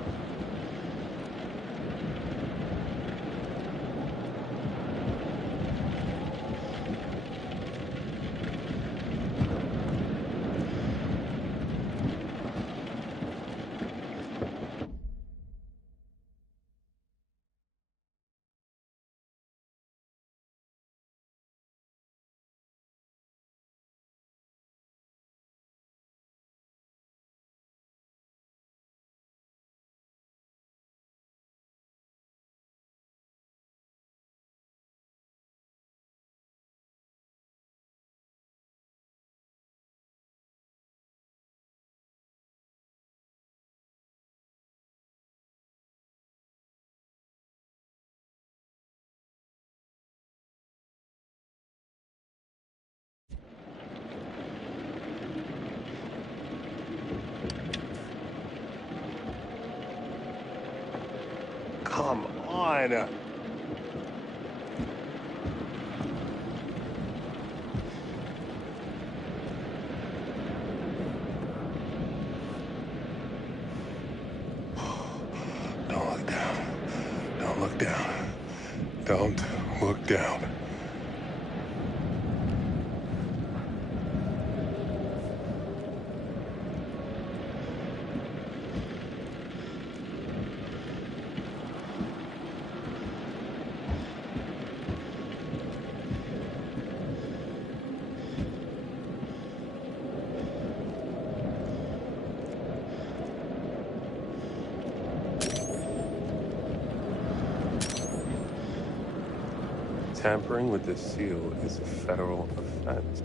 Come on. Don't look down. Don't look down. Don't look down. Tampering with the seal is a federal offense.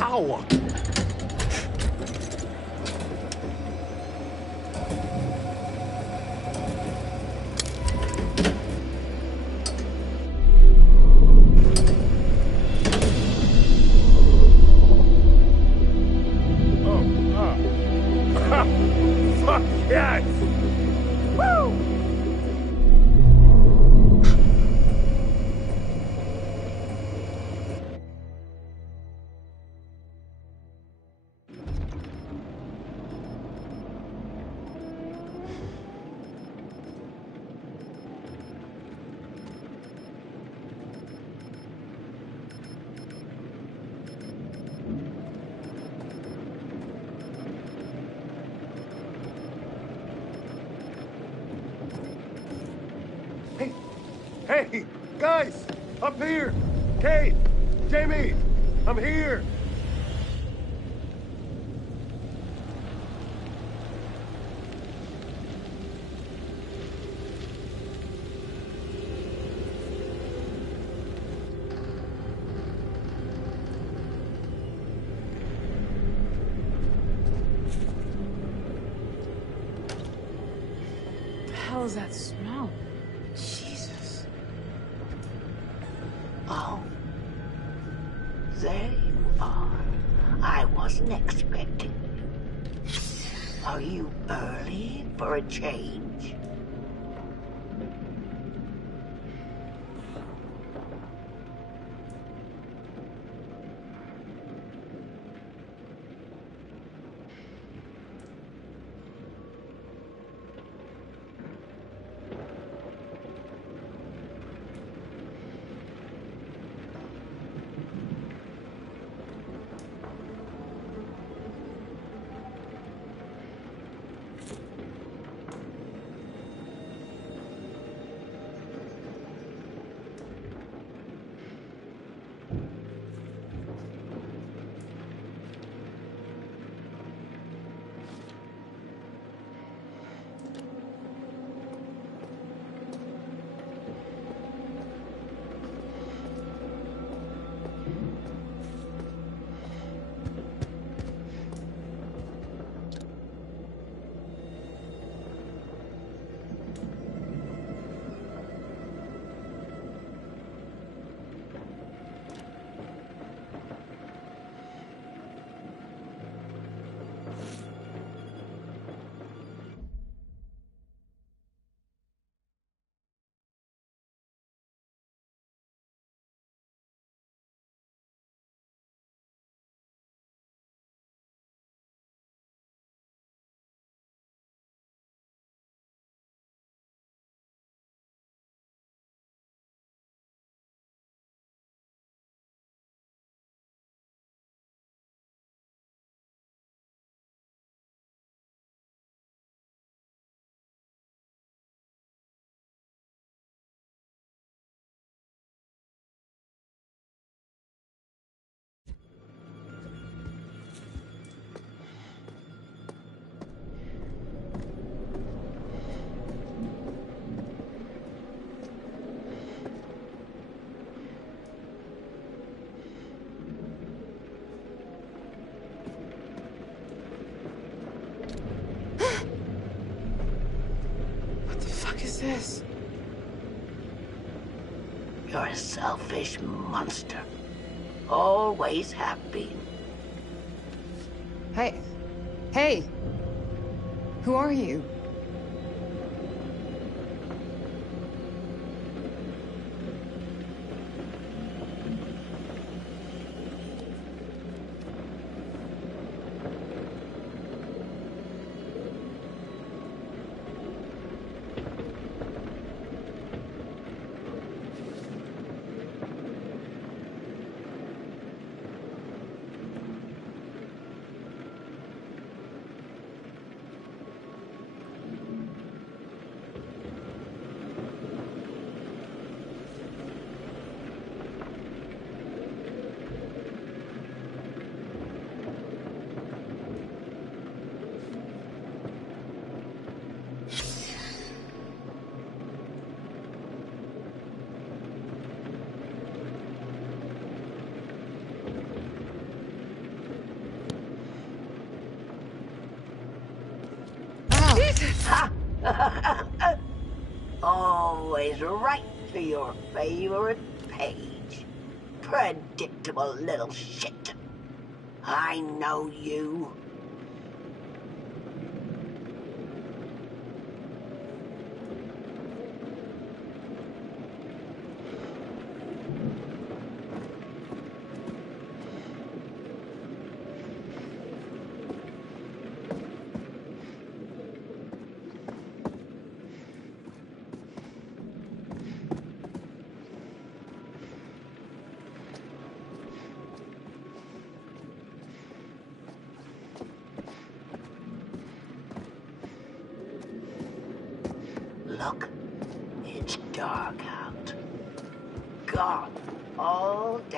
Ow! Hey, guys, up here. Kate, Jamie, I'm here. What the hell is that smell? Jesus. Oh. There you are. I wasn't expecting you. Are you early for a change? What the fuck is this? You're a selfish monster. Always have been. Hey. Hey! Who are you? Always right to your favorite page. Predictable little shit. I know you.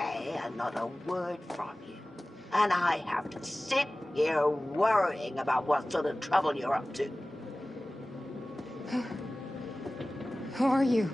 say another word from you. And I have to sit here worrying about what sort of trouble you're up to. Who are you?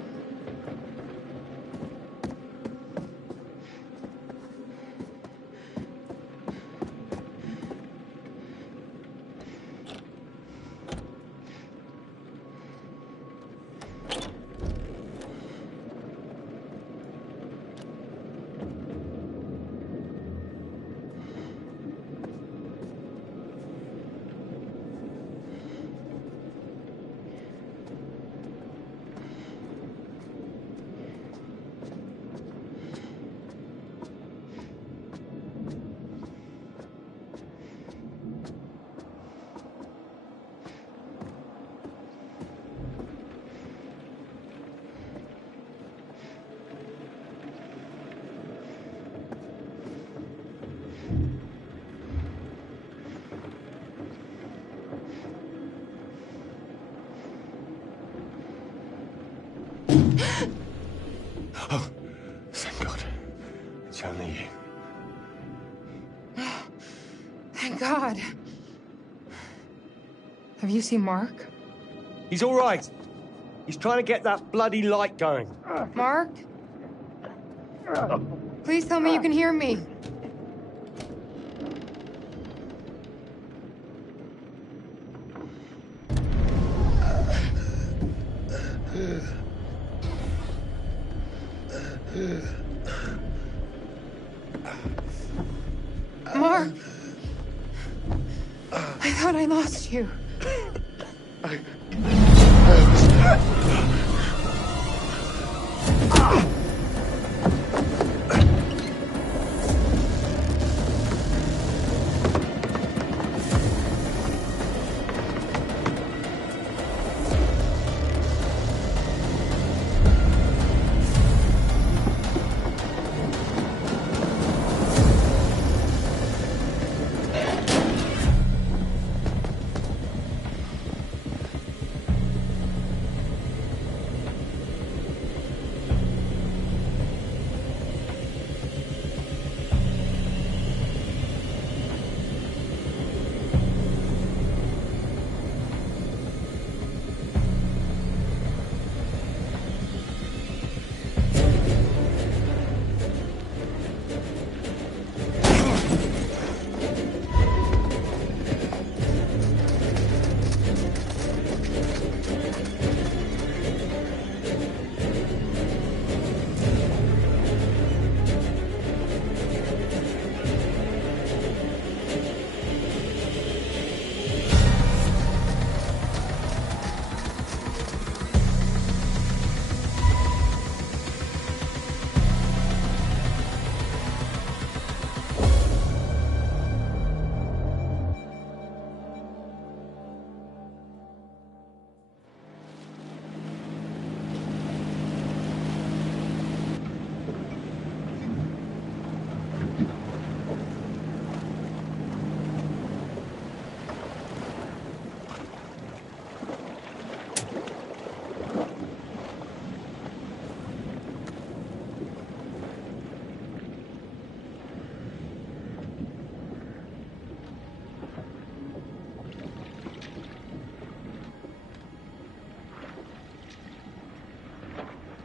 Oh, thank God. It's only you. Thank God. Have you seen Mark? He's all right. He's trying to get that bloody light going. Mark? Please tell me you can hear me. Mark! I thought I lost you.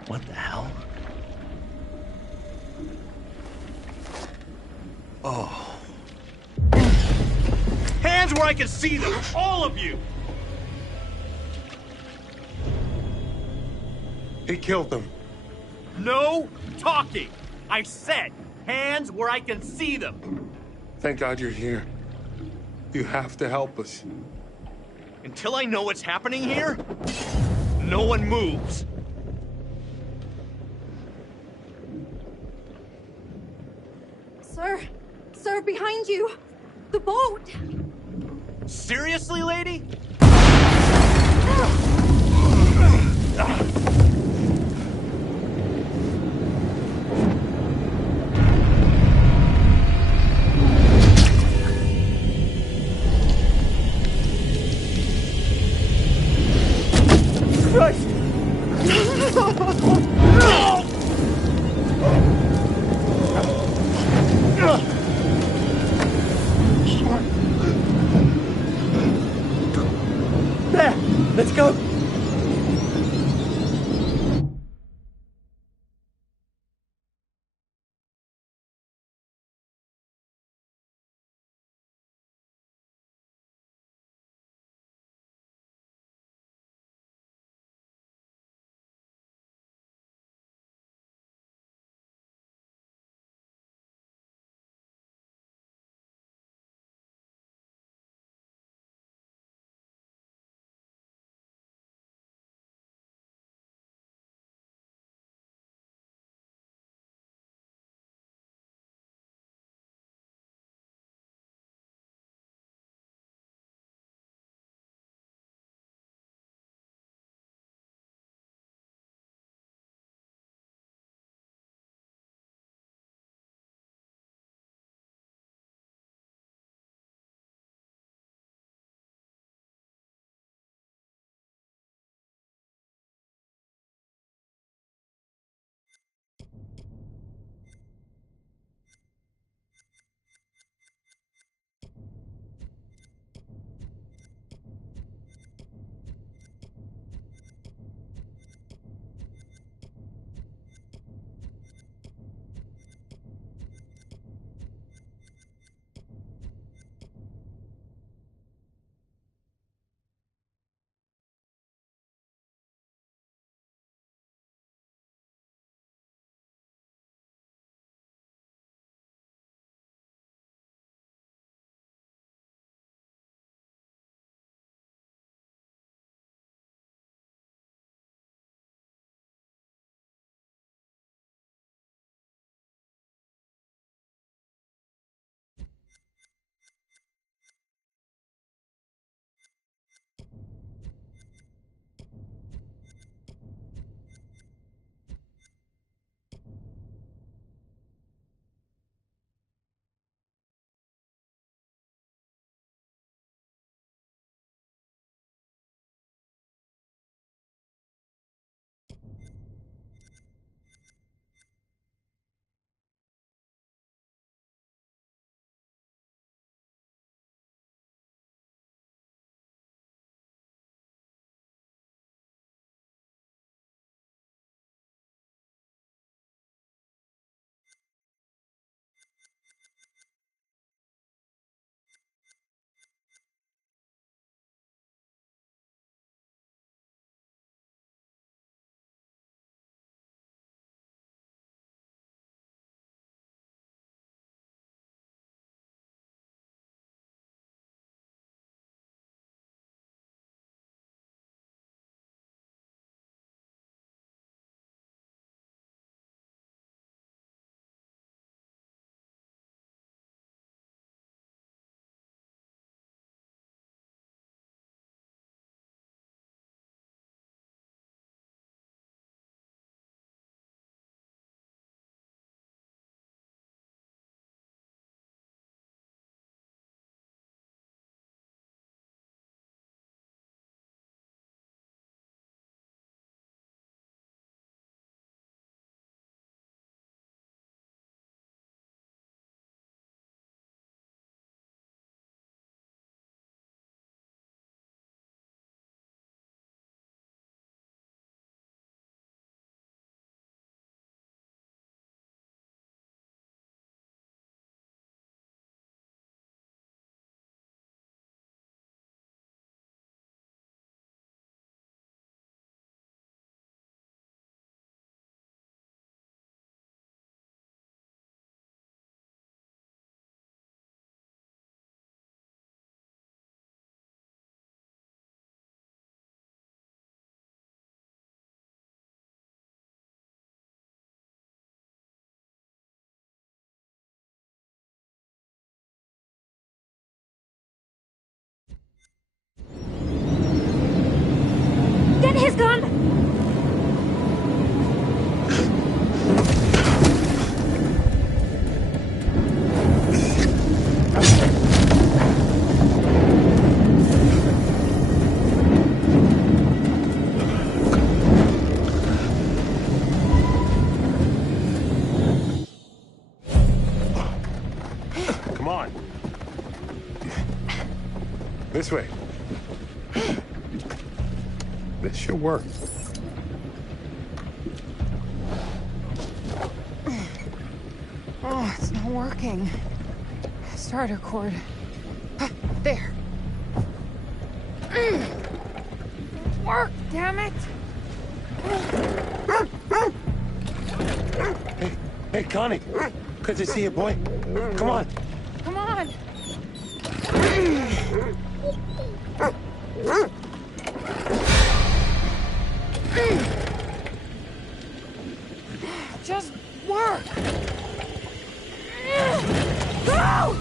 What the hell? Oh. Hands where I can see them! All of you! He killed them. No talking! I said, hands where I can see them! Thank God you're here. You have to help us. Until I know what's happening here, no one moves. Sir! Sir, behind you! The boat! Seriously, lady? Christ! No! Let's go! Get his gun! Come on. This way. This should work. Oh, it's not working. Starter cord. There. Work, damn it! Hey, Connie. Good to see you, boy. Come on. Come on! Just work! Go!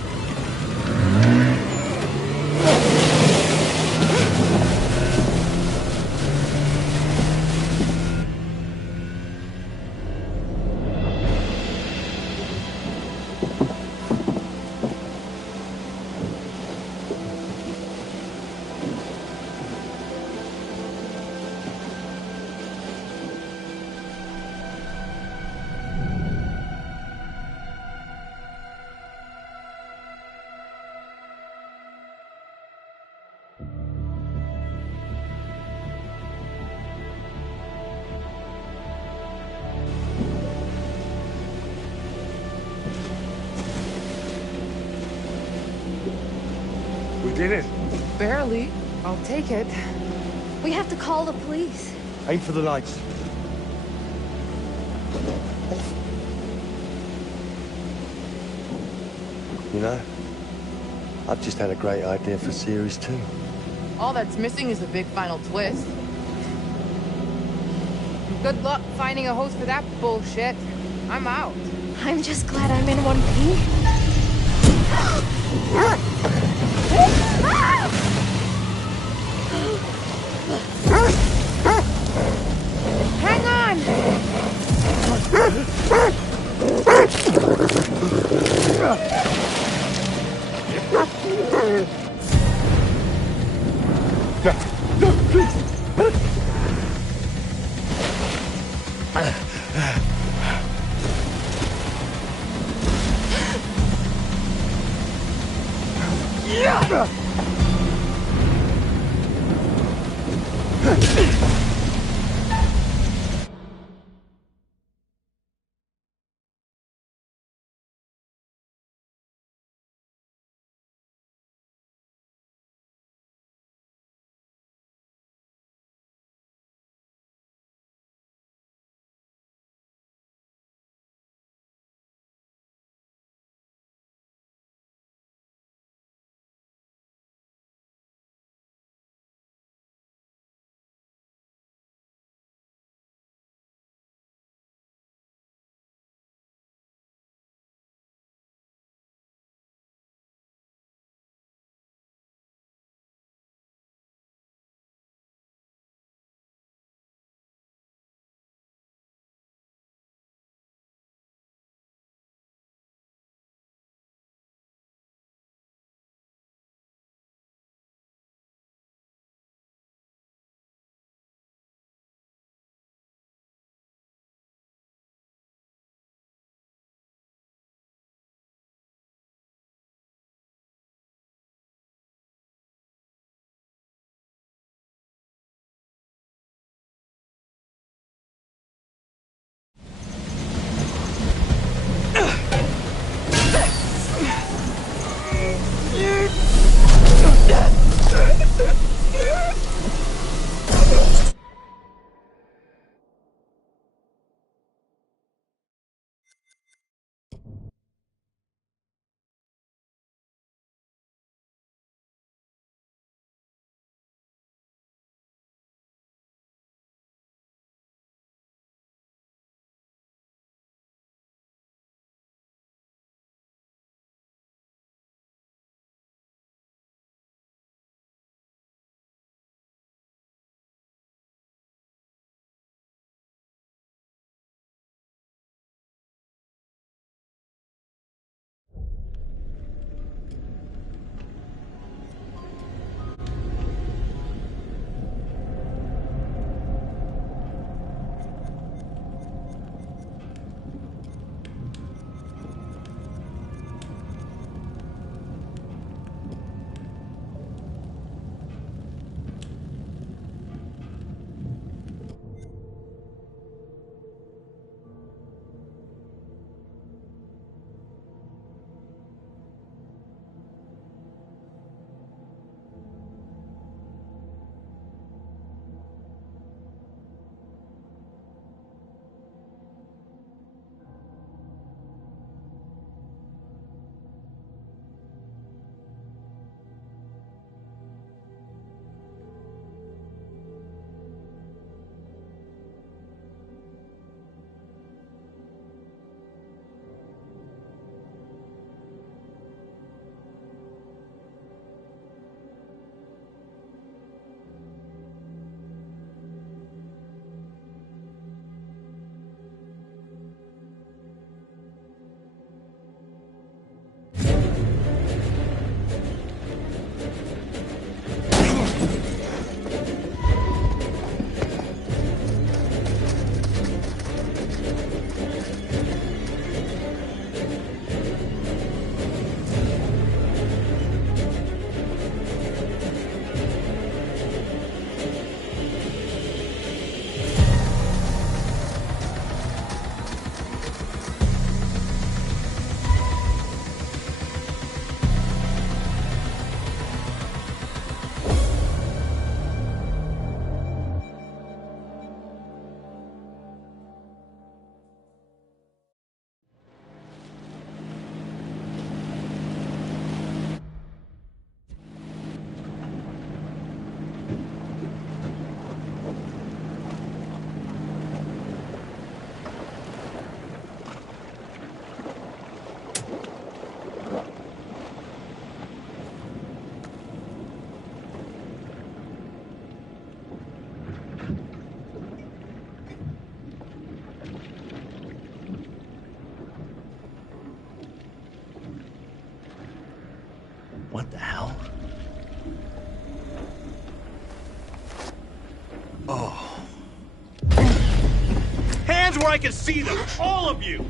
We did it. Barely. I'll take it. We have to call the police. Aim for the lights. You know, I've just had a great idea for series 2. All that's missing is a big final twist. Good luck finding a host for that bullshit. I'm out. I'm just glad I'm in one piece. Hang on! No, please. What the hell? Oh. Hands where I can see them! All of you!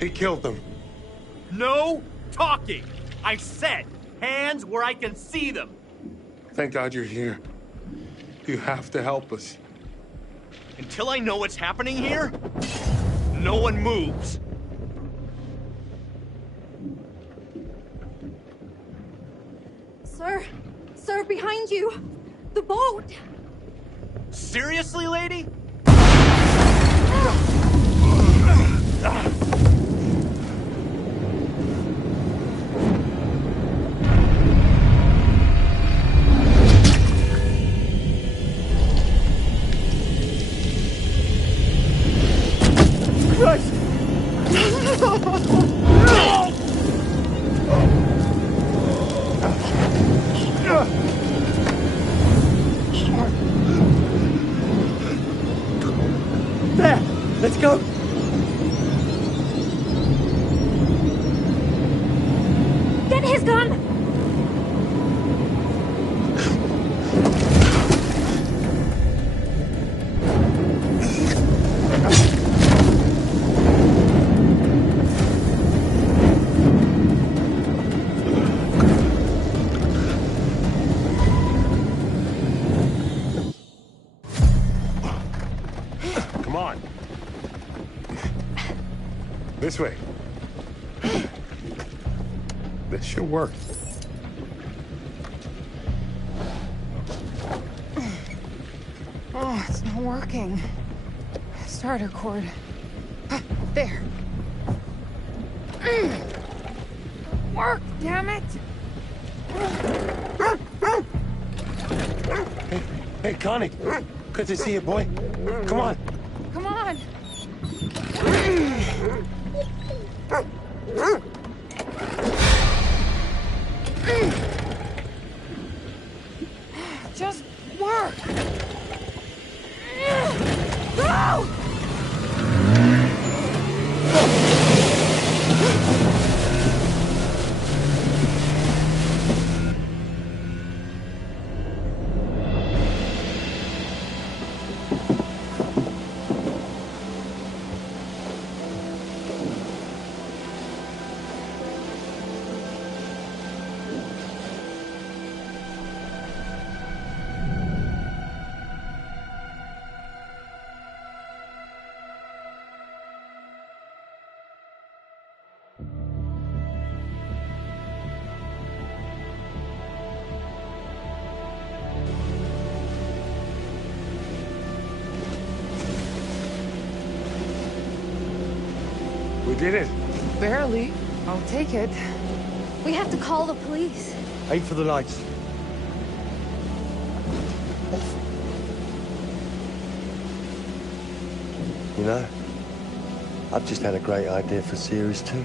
He killed them. No talking! I said, hands where I can see them! Thank God you're here. You have to help us. Until I know what's happening here, no one moves. Sir! Sir, behind you! The boat! Seriously, lady? Christ! There! Let's go! Get his gun! Come on. This way. This should work. Oh, it's not working. Starter cord. There. Work, damn it! Hey, Connie! Good to see you, boy. Come on. Come on! Just work! Go! We did it. Barely. I'll take it. We have to call the police. Aim for the lights. You know, I've just had a great idea for series 2.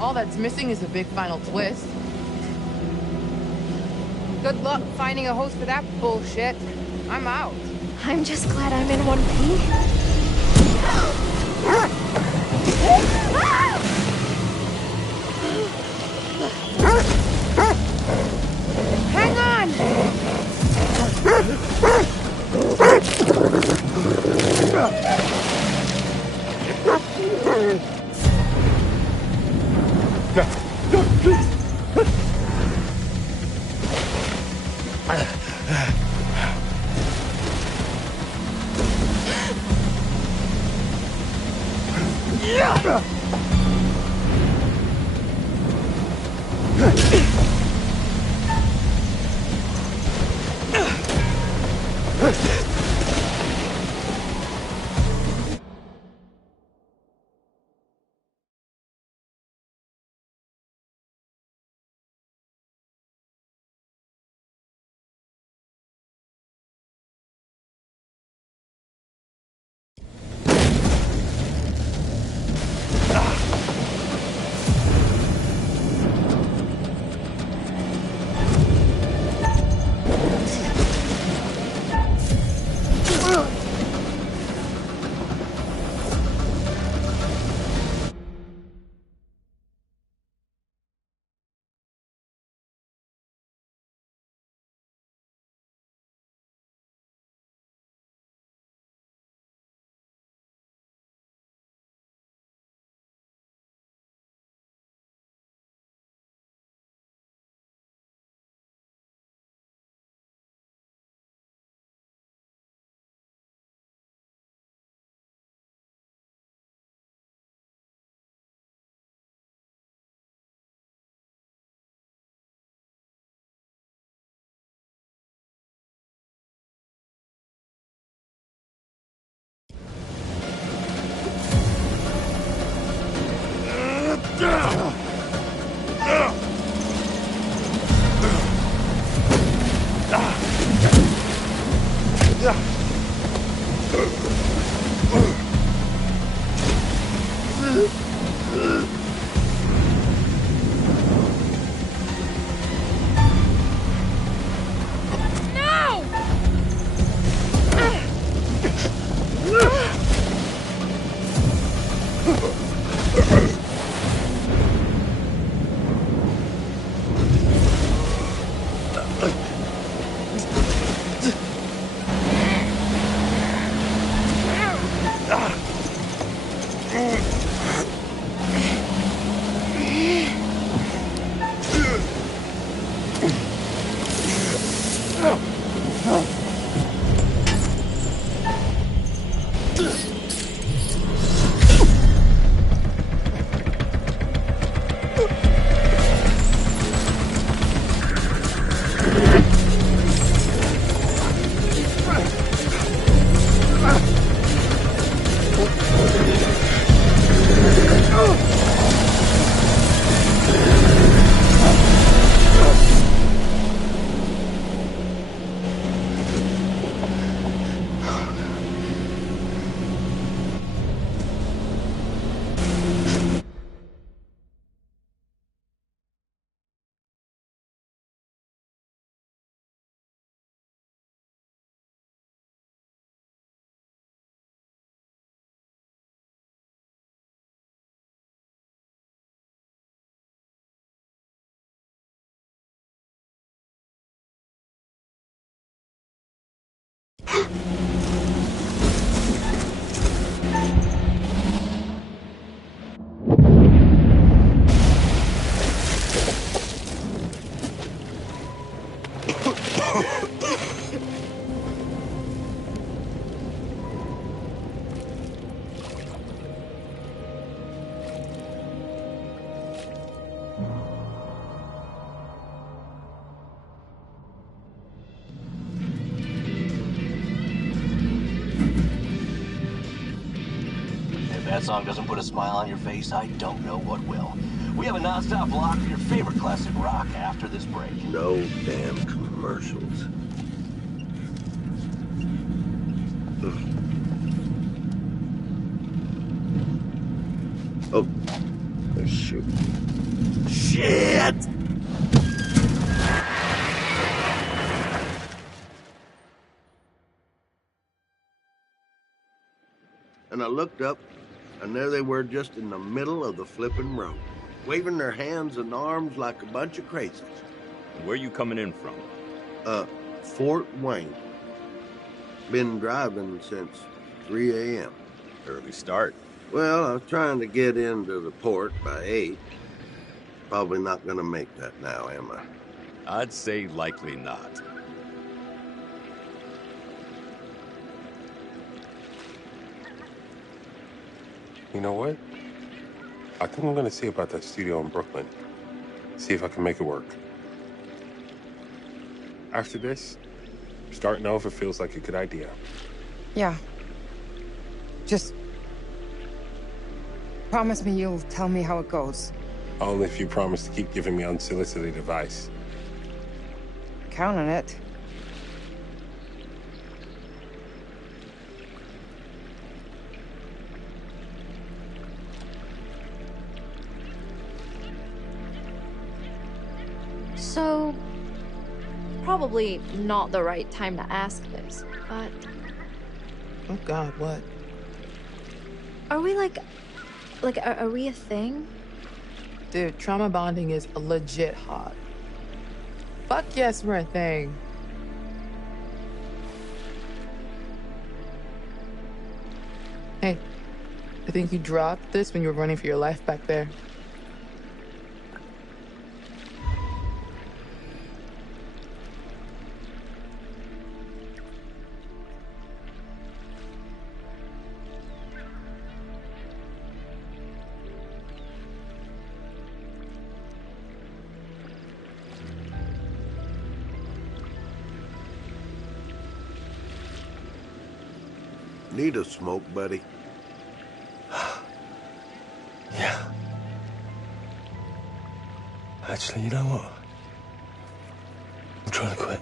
All that's missing is a big final twist. Good luck finding a host for that bullshit. I'm out. I'm just glad I'm in one piece. Hang on! No, please! That song doesn't put a smile on your face, I don't know what will. We have a non-stop block for your favorite classic rock after this break. No damn commercials. Oh, shoot. Shit! And I looked up, and there they were just in the middle of the flipping road, waving their hands and arms like a bunch of crazies. Where you coming in from? Fort Wayne. Been driving since 3 a.m. Early start. Well, I was trying to get into the port by 8. Probably not gonna make that now, am I? I'd say likely not. You know what? I think I'm gonna see about that studio in Brooklyn. See if I can make it work. After this, starting over feels like a good idea. Yeah. Just promise me you'll tell me how it goes. Only if you promise to keep giving me unsolicited advice. Count on it. So, probably not the right time to ask this, but... Oh God, what? Are we are we a thing? Dude, trauma bonding is legit hot. Fuck yes, we're a thing. Hey, I think you dropped this when you were running for your life back there. Need a smoke, buddy? Yeah. Actually, you know what? I'm trying to quit.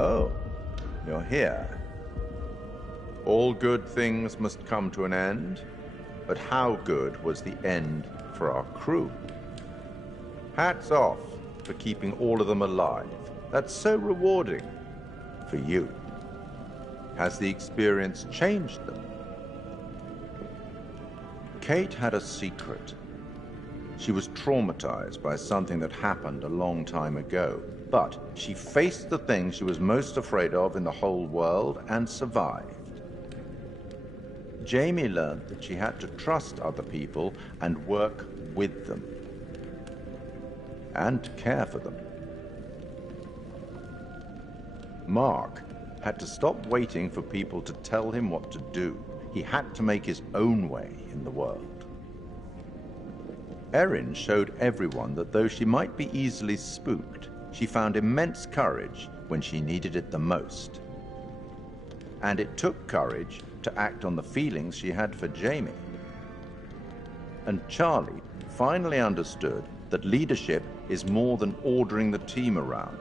Oh, you're here. All good things must come to an end, but how good was the end for our crew? Hats off for keeping all of them alive. That's so rewarding for you. Has the experience changed them? Kate had a secret. She was traumatized by something that happened a long time ago, but she faced the thing she was most afraid of in the whole world and survived. Jamie learned that she had to trust other people and work with them, and care for them. Mark had to stop waiting for people to tell him what to do. He had to make his own way in the world. Erin showed everyone that though she might be easily spooked, she found immense courage when she needed it the most. And it took courage to act on the feelings she had for Jamie. And Charlie finally understood that leadership is more than ordering the team around.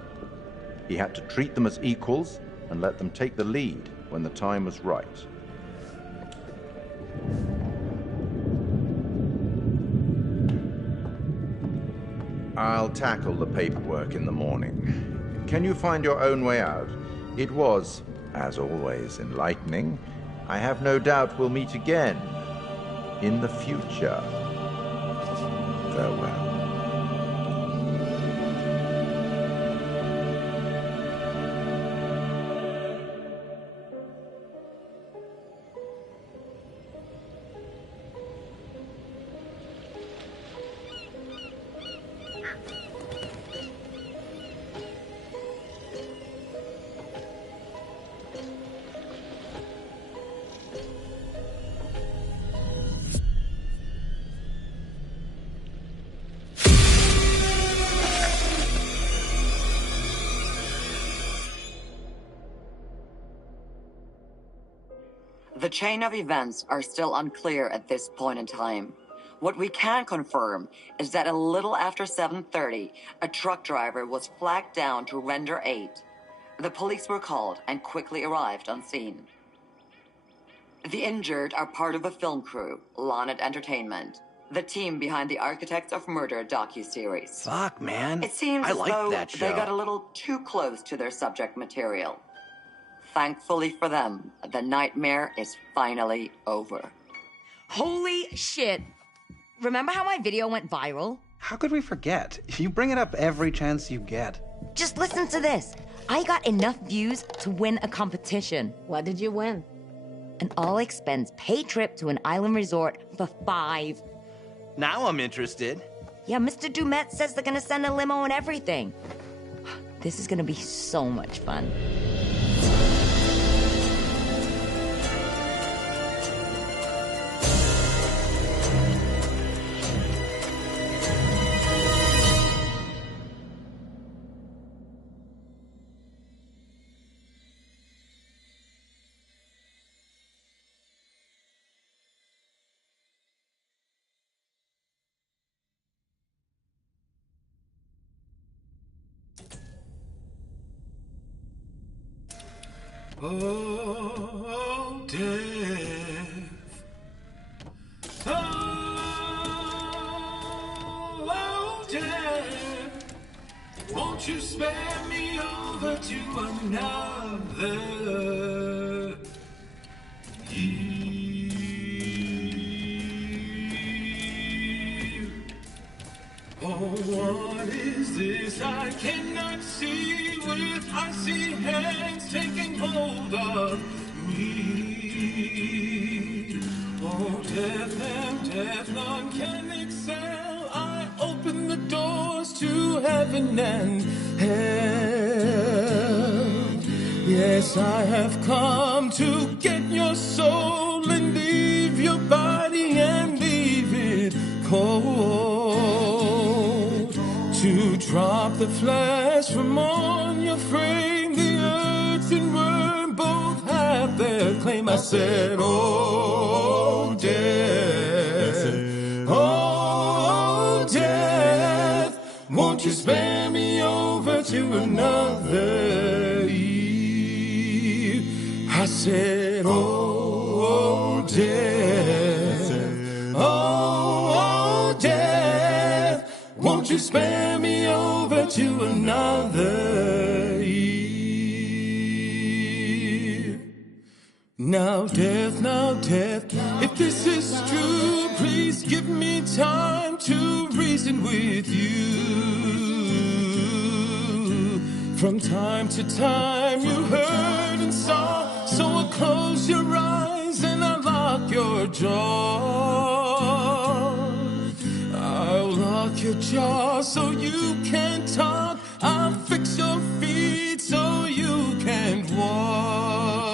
He had to treat them as equals and let them take the lead when the time was right. I'll tackle the paperwork in the morning. Can you find your own way out? It was, as always, enlightening. I have no doubt we'll meet again in the future. Farewell. The chain of events are still unclear at this point in time. What we can confirm is that a little after 7:30, a truck driver was flagged down to render aid. The police were called and quickly arrived on scene. The injured are part of a film crew, Lonnet Entertainment, the team behind the Architects of Murder docuseries. Fuck, man. It seems I as like though that they show. got a little too close to their subject material. Thankfully for them, the nightmare is finally over. Holy shit. Remember how my video went viral? How could we forget? You bring it up every chance you get. Just listen to this. I got enough views to win a competition. What did you win? An all-expense paid trip to an island resort for 5. Now I'm interested. Yeah, Mr. Dumet says they're gonna send a limo and everything. This is gonna be so much fun. Oh, death. Oh, death. Won't you spare me over to another year? Oh, what is this I cannot see with icy hands taking hold of me? Oh, death and death, none can excel. I open the doors to heaven and hell. Yes, I have come to get your soul and leave your body and leave it cold. To drop the flesh from on your frame, the earth and worm both have their claim. I said, oh, death, oh, death, won't you spare me over to another eve? I said, oh, death, oh, death, won't you spare me over to another eve? Now, death, if this is true, please give me time to reason with you. From time to time you heard and saw, so I'll close your eyes and unlock your jaw. I'll lock your jaw so you can't talk. I'll fix your feet so you can't walk.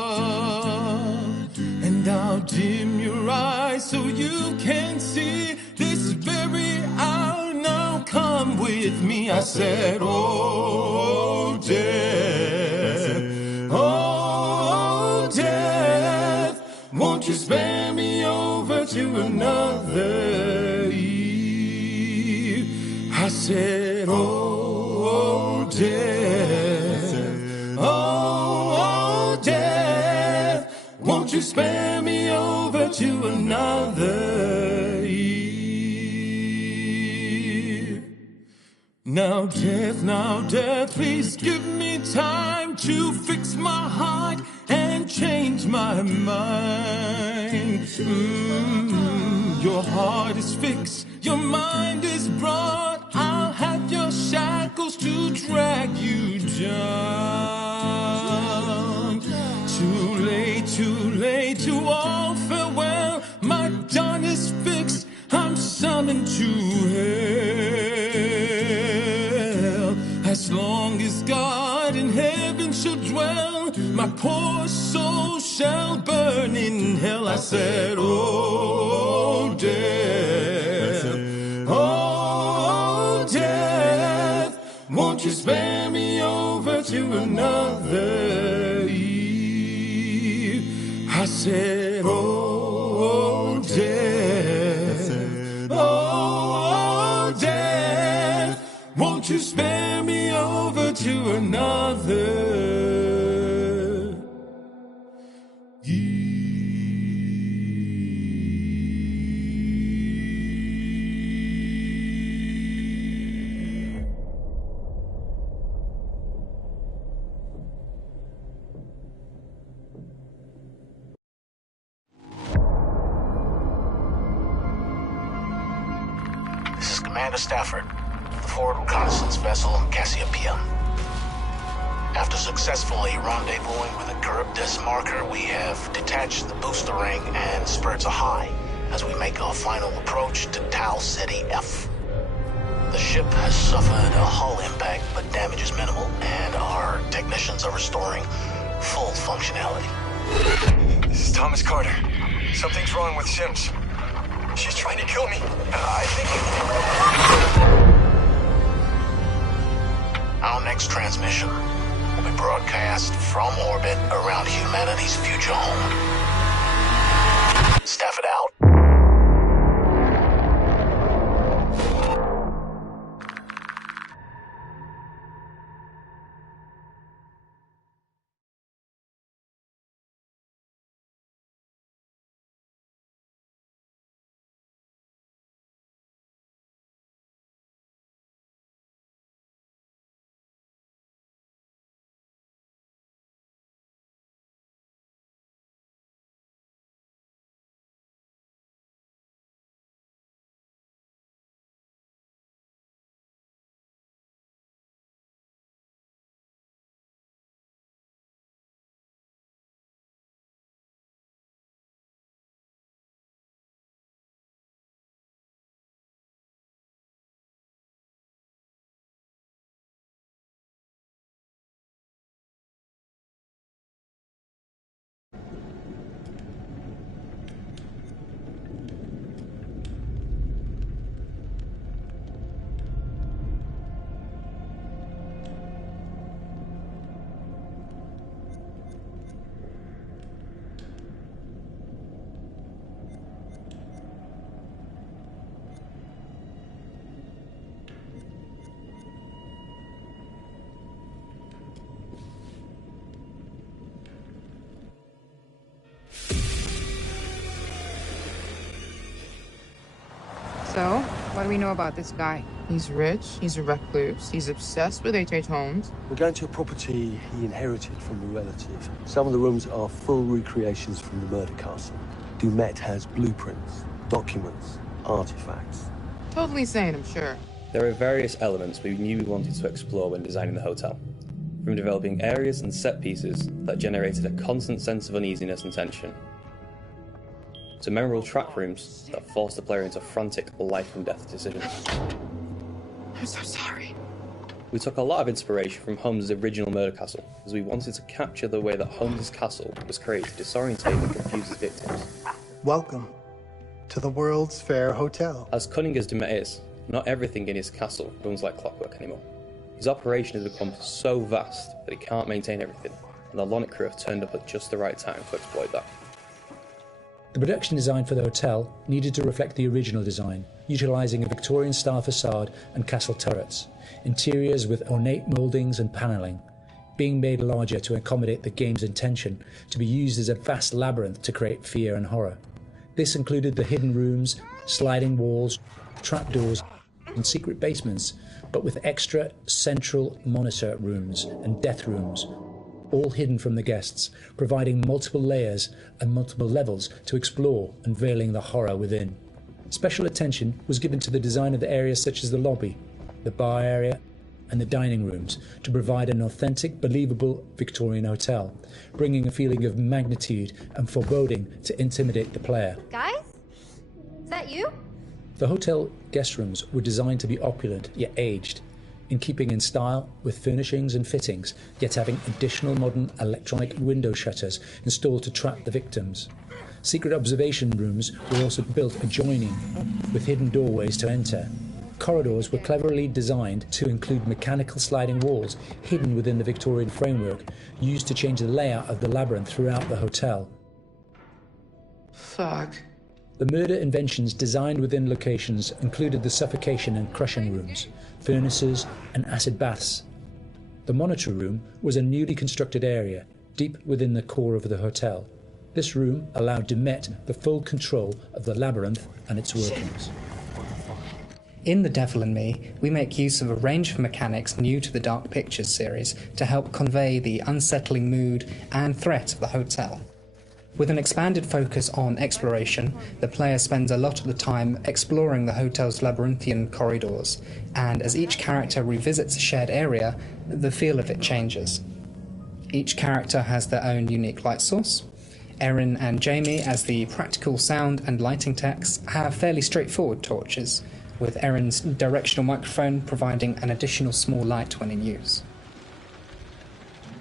And I'll dim your eyes so you can see this very hour. Now come with me. I said, oh, death, oh, death, won't you spare me over to another eve? I said, oh, death, oh, death, won't you spare me over to another eve? Now, death, please give me time to fix my heart and change my mind. Your heart is fixed, your mind is broad. I'll have your shackles to drag you down. Too late, to all farewell. My dawn is fixed, I'm summoned to hell. As long as God in heaven shall dwell, my poor soul shall burn in hell. I said, oh, death, oh, death, won't you spare me over to another eve? I said, oh, death, oh, death, won't you spare me over to another Commander Stafford, the forward reconnaissance vessel Cassiopeia. After successfully rendezvousing with a Charybdis marker, we have detached the booster ring and spirits are high as we make our final approach to Tau Ceti F. The ship has suffered a hull impact, but damage is minimal, and our technicians are restoring full functionality. This is Thomas Carter. Something's wrong with Sims. She's trying to kill me. I think... Our next transmission will be broadcast from orbit around humanity's future home. Staff it out. So, what do we know about this guy? He's rich, he's a recluse, he's obsessed with H.H. Holmes. We're going to a property he inherited from a relative. Some of the rooms are full recreations from the murder castle. Dumet has blueprints, documents, artifacts. Totally sane, I'm sure. There are various elements we knew we wanted to explore when designing the hotel. From developing areas and set pieces that generated a constant sense of uneasiness and tension, to memorable track rooms that forced the player into frantic life and death decisions. I'm so sorry. We took a lot of inspiration from Holmes' original murder castle, as we wanted to capture the way that Holmes' castle was created to disorientate and confuse his victims. Welcome to the World's Fair Hotel. As cunning as Dumet is, not everything in his castle runs like clockwork anymore. His operation has become so vast that he can't maintain everything, and the Lonic crew have turned up at just the right time to exploit that. The production design for the hotel needed to reflect the original design, utilising a Victorian-style facade and castle turrets, interiors with ornate mouldings and panelling, being made larger to accommodate the game's intention to be used as a vast labyrinth to create fear and horror. This included the hidden rooms, sliding walls, trapdoors, and secret basements, but with extra central monitor rooms and death rooms, all hidden from the guests, providing multiple layers and multiple levels to explore, unveiling the horror within. Special attention was given to the design of the areas such as the lobby, the bar area, and the dining rooms to provide an authentic, believable Victorian hotel, bringing a feeling of magnitude and foreboding to intimidate the player. Guys? Is that you? The hotel guest rooms were designed to be opulent yet aged, in keeping in style with furnishings and fittings, yet having additional modern electronic window shutters installed to trap the victims. Secret observation rooms were also built adjoining, with hidden doorways to enter. Corridors were cleverly designed to include mechanical sliding walls hidden within the Victorian framework, used to change the layout of the labyrinth throughout the hotel. Fuck. The murder inventions designed within locations included the suffocation and crushing rooms, furnaces, and acid baths. The monitor room was a newly constructed area, deep within the core of the hotel. This room allowed Dumet the full control of the labyrinth and its workings. In The Devil and Me, we make use of a range of mechanics new to the Dark Pictures series to help convey the unsettling mood and threat of the hotel. With an expanded focus on exploration, the player spends a lot of the time exploring the hotel's labyrinthian corridors, and as each character revisits a shared area, the feel of it changes. Each character has their own unique light source. Erin and Jamie, as the practical sound and lighting techs, have fairly straightforward torches, with Erin's directional microphone providing an additional small light when in use.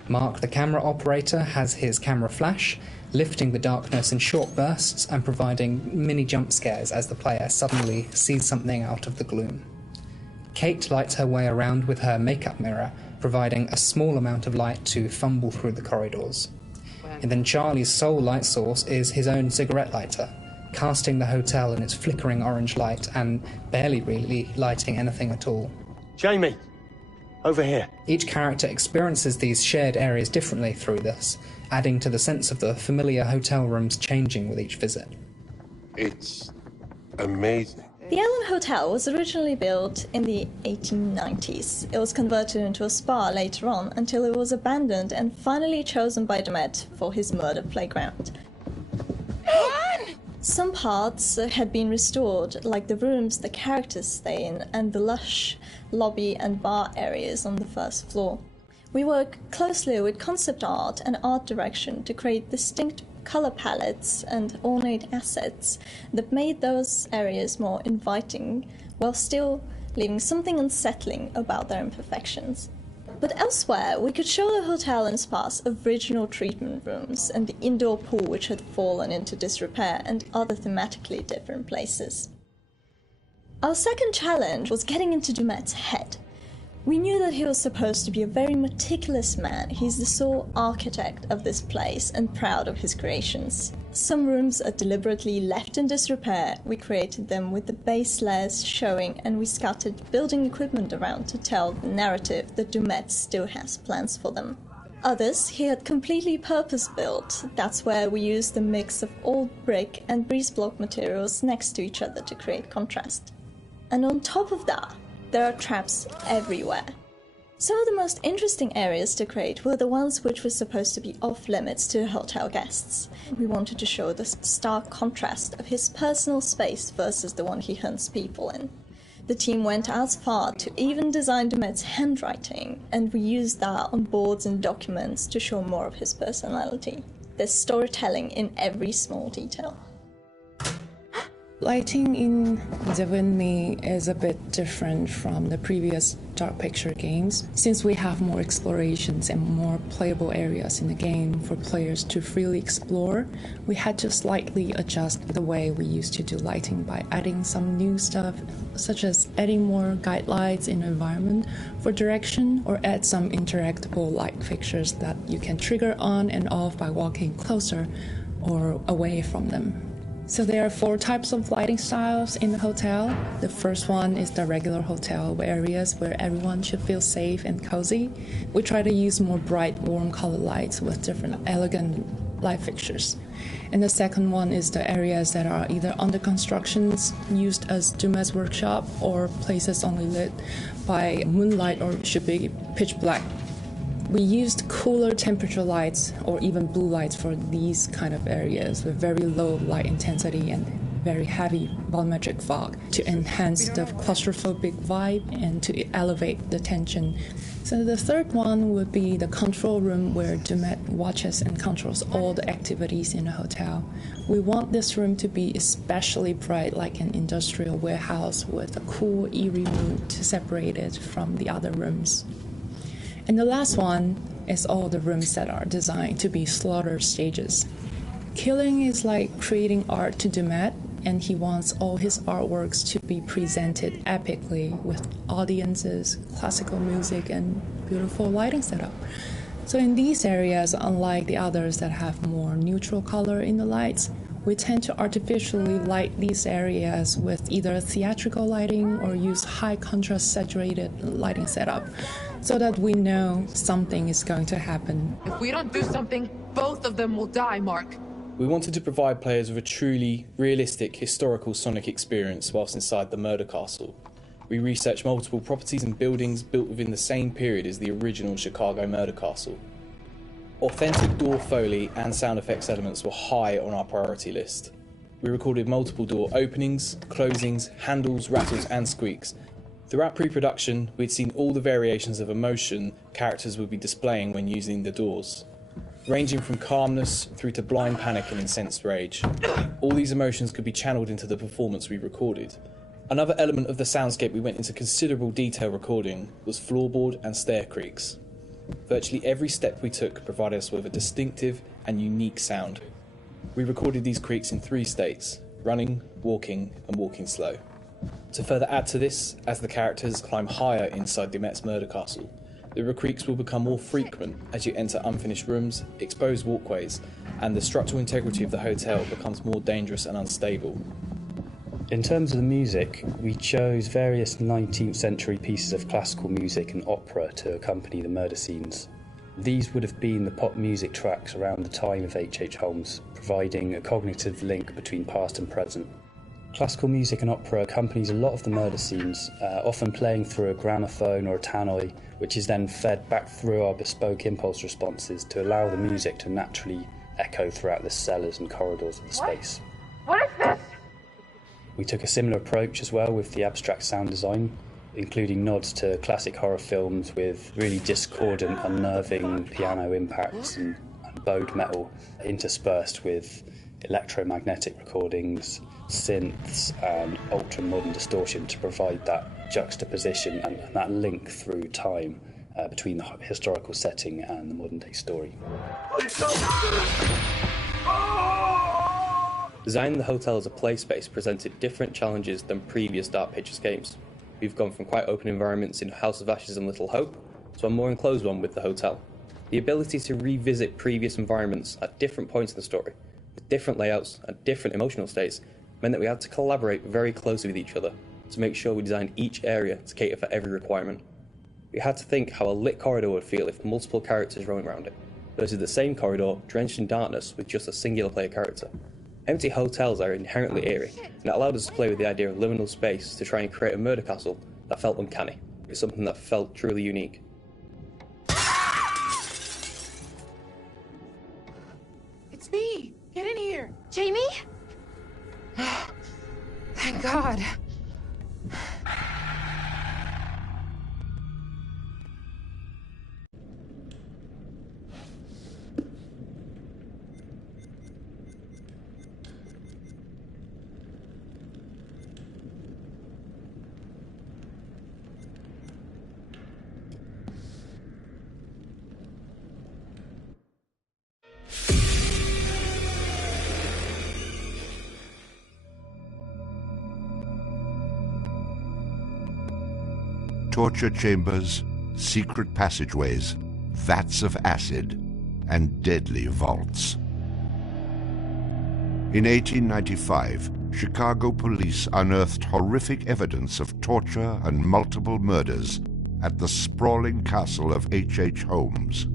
Mark, the camera operator, has his camera flash, lifting the darkness in short bursts and providing mini jump scares as the player suddenly sees something out of the gloom. Kate lights her way around with her makeup mirror, providing a small amount of light to fumble through the corridors. And then Charlie's sole light source is his own cigarette lighter, casting the hotel in its flickering orange light and barely really lighting anything at all. Jamie, over here. Each character experiences these shared areas differently through this, adding to the sense of the familiar hotel rooms changing with each visit. It's amazing. The Ellen Hotel was originally built in the 1890s. It was converted into a spa later on until it was abandoned and finally chosen by Dumet for his murder playground. Some parts had been restored, like the rooms the characters stay in and the lush lobby and bar areas on the first floor. We work closely with concept art and art direction to create distinct color palettes and ornate assets that made those areas more inviting while still leaving something unsettling about their imperfections. But elsewhere, we could show the hotel and spa's original treatment rooms and the indoor pool which had fallen into disrepair and other thematically different places. Our second challenge was getting into Dumet's head. We knew that he was supposed to be a very meticulous man. He's the sole architect of this place and proud of his creations. Some rooms are deliberately left in disrepair. We created them with the base layers showing, and we scattered building equipment around to tell the narrative that Dumet still has plans for them. Others he had completely purpose-built. That's where we used the mix of old brick and breeze block materials next to each other to create contrast. And on top of that, there are traps everywhere. Some of the most interesting areas to create were the ones which were supposed to be off-limits to hotel guests. We wanted to show the stark contrast of his personal space versus the one he hunts people in. The team went as far to even design Dumet's handwriting, and we used that on boards and documents to show more of his personality. There's storytelling in every small detail. Lighting in Devon Me is a bit different from the previous Dark Picture games, since we have more explorations and more playable areas in the game for players to freely explore. We had to slightly adjust the way we used to do lighting by adding some new stuff, such as adding more guide lights in the environment for direction, or add some interactable light fixtures that you can trigger on and off by walking closer or away from them. So there are 4 types of lighting styles in the hotel. The first one is the regular hotel areas where everyone should feel safe and cozy. We try to use more bright, warm color lights with different elegant light fixtures. And the second one is the areas that are either under constructions, used as Dumet's workshop, or places only lit by moonlight or should be pitch black. We used cooler temperature lights or even blue lights for these kind of areas with very low light intensity and very heavy volumetric fog to enhance the claustrophobic vibe and to elevate the tension. So the third one would be the control room where Dumet watches and controls all the activities in the hotel. We want this room to be especially bright, like an industrial warehouse with a cool, eerie mood to separate it from the other rooms. And the last one is all the rooms that are designed to be slaughter stages. Killing is like creating art to Dumet, and he wants all his artworks to be presented epically with audiences, classical music, and beautiful lighting setup. So in these areas, unlike the others that have more neutral color in the lights, we tend to artificially light these areas with either theatrical lighting or use high contrast saturated lighting setup, so that we know something is going to happen. If we don't do something, both of them will die, Mark. We wanted to provide players with a truly realistic historical Sonic experience whilst inside the murder castle. We researched multiple properties and buildings built within the same period as the original Chicago murder castle. Authentic door foley and sound effects elements were high on our priority list. We recorded multiple door openings, closings, handles, rattles and squeaks. Throughout pre-production, we'd seen all the variations of emotion characters would be displaying when using the doors, ranging from calmness through to blind panic and incensed rage. All these emotions could be channeled into the performance we recorded. Another element of the soundscape we went into considerable detail recording was floorboard and stair creaks. Virtually every step we took provided us with a distinctive and unique sound. We recorded these creaks in 3 states: running, walking, and walking slow. To further add to this, as the characters climb higher inside the Met's murder castle, the creaks will become more frequent as you enter unfinished rooms, exposed walkways, and the structural integrity of the hotel becomes more dangerous and unstable. In terms of the music, we chose various 19th century pieces of classical music and opera to accompany the murder scenes. These would have been the pop music tracks around the time of H.H. Holmes, providing a cognitive link between past and present. Classical music and opera accompanies a lot of the murder scenes, often playing through a gramophone or a tannoy, which is then fed back through our bespoke impulse responses to allow the music to naturally echo throughout the cellars and corridors of the space. What is this? We took a similar approach as well with the abstract sound design, including nods to classic horror films with really discordant, unnerving piano impacts and bowed metal interspersed with electromagnetic recordings, synths and ultra-modern distortion to provide that juxtaposition and that link through time between the historical setting and the modern-day story. Designing the hotel as a play space presented different challenges than previous Dark Pictures games. We've gone from quite open environments in House of Ashes and Little Hope to a more enclosed one with the hotel. The ability to revisit previous environments at different points in the story, with different layouts and different emotional states, meant that we had to collaborate very closely with each other to make sure we designed each area to cater for every requirement. We had to think how a lit corridor would feel if multiple characters roamed around it, versus the same corridor drenched in darkness with just a singular player character. Empty hotels are inherently eerie, and it allowed us to play with the idea of liminal space to try and create a murder castle that felt uncanny. It's something that felt truly unique. It's me! Get in here! Jamie? Thank God. Torture chambers, secret passageways, vats of acid, and deadly vaults. In 1895, Chicago police unearthed horrific evidence of torture and multiple murders at the sprawling castle of H.H. Holmes.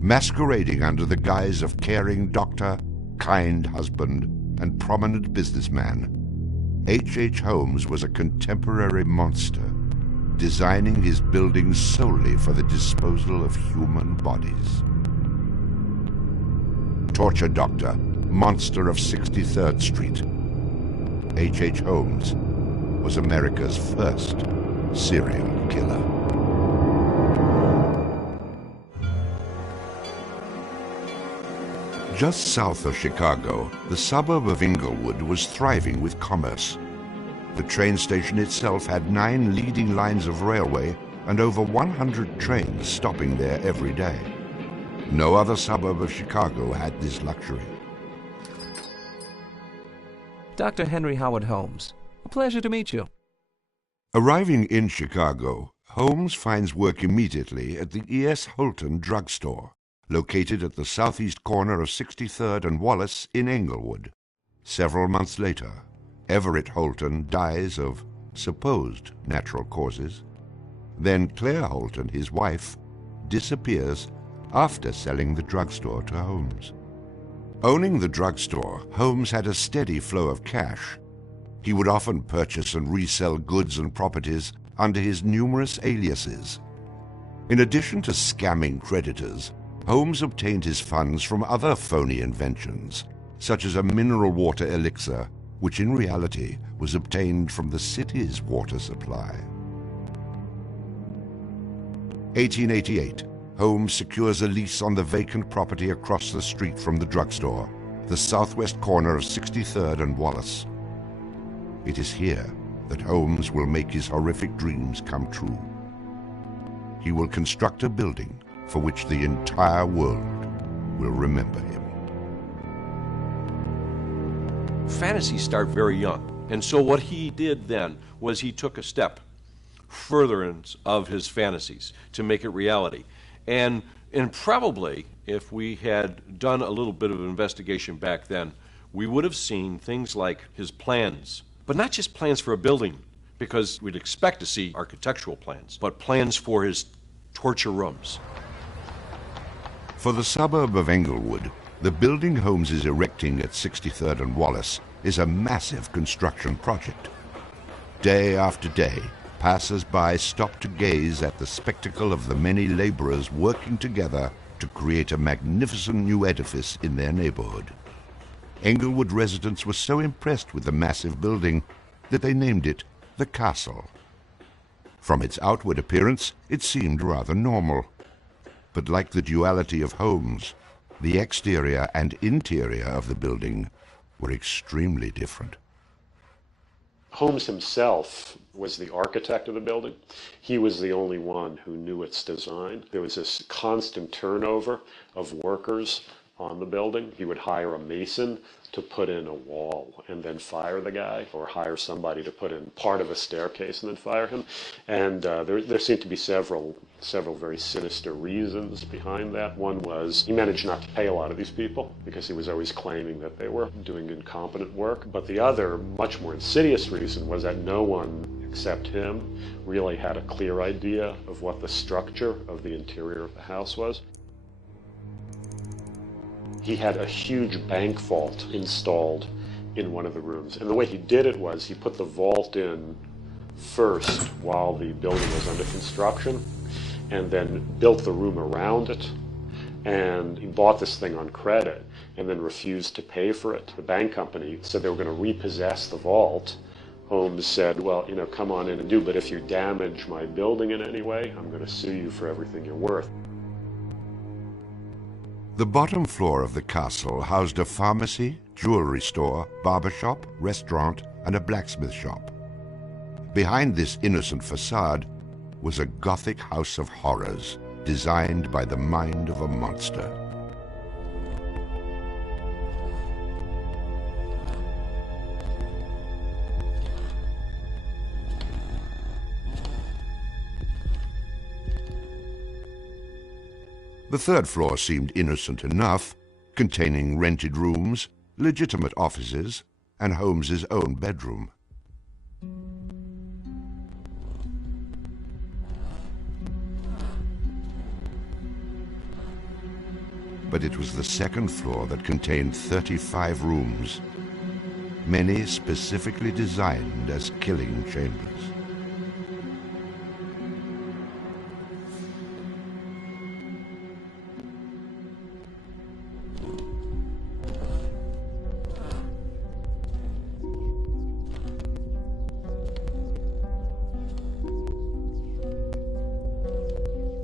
Masquerading under the guise of caring doctor, kind husband, and prominent businessman, H.H. Holmes was a contemporary monster, designing his buildings solely for the disposal of human bodies. Torture Doctor, Monster of 63rd Street. H.H. Holmes was America's first serial killer. Just south of Chicago, the suburb of Englewood was thriving with commerce. The train station itself had 9 leading lines of railway and over 100 trains stopping there every day. No other suburb of Chicago had this luxury. Dr. Henry Howard Holmes, a pleasure to meet you. Arriving in Chicago, Holmes finds work immediately at the E.S. Holton drugstore, located at the southeast corner of 63rd and Wallace in Englewood. Several months later, Everett Holton dies of supposed natural causes. Then Claire Holton, his wife, disappears after selling the drugstore to Holmes. Owning the drugstore, Holmes had a steady flow of cash. He would often purchase and resell goods and properties under his numerous aliases. In addition to scamming creditors, Holmes obtained his funds from other phony inventions, such as a mineral water elixir which in reality was obtained from the city's water supply. 1888, Holmes secures a lease on the vacant property across the street from the drugstore, the southwest corner of 63rd and Wallace. It is here that Holmes will make his horrific dreams come true. He will construct a building for which the entire world will remember him. Fantasies start very young, and so what he did then was he took a step furtherance of his fantasies to make it reality. And probably, if we had done a little bit of investigation back then, we would have seen things like his plans, but not just plans for a building, because we'd expect to see architectural plans, but plans for his torture rooms. For the suburb of Englewood, the building Holmes is erecting at 63rd and Wallace is a massive construction project. Day after day, passers-by stop to gaze at the spectacle of the many laborers working together to create a magnificent new edifice in their neighborhood. Englewood residents were so impressed with the massive building that they named it the Castle. From its outward appearance, it seemed rather normal. But like the duality of Holmes, the exterior and interior of the building were extremely different. Holmes himself was the architect of the building. He was the only one who knew its design. There was this constant turnover of workers on the building. He would hire a mason to put in a wall and then fire the guy, or hire somebody to put in part of a staircase and then fire him. And there seemed to be several very sinister reasons behind that. One was he managed not to pay a lot of these people because he was always claiming that they were doing incompetent work. But the other, much more insidious reason was that no one except him really had a clear idea of what the structure of the interior of the house was. He had a huge bank vault installed in one of the rooms. And the way he did it was he put the vault in first while the building was under construction, and then built the room around it. And he bought this thing on credit and then refused to pay for it. The bank company said they were going to repossess the vault. Holmes said, well, come on in and do, but if you damage my building in any way, I'm going to sue you for everything you're worth. The bottom floor of the castle housed a pharmacy, jewelry store, barber shop, restaurant, and a blacksmith shop. Behind this innocent facade was a Gothic house of horrors designed by the mind of a monster. The third floor seemed innocent enough, containing rented rooms, legitimate offices, and Holmes's own bedroom. But it was the second floor that contained 35 rooms, many specifically designed as killing chambers.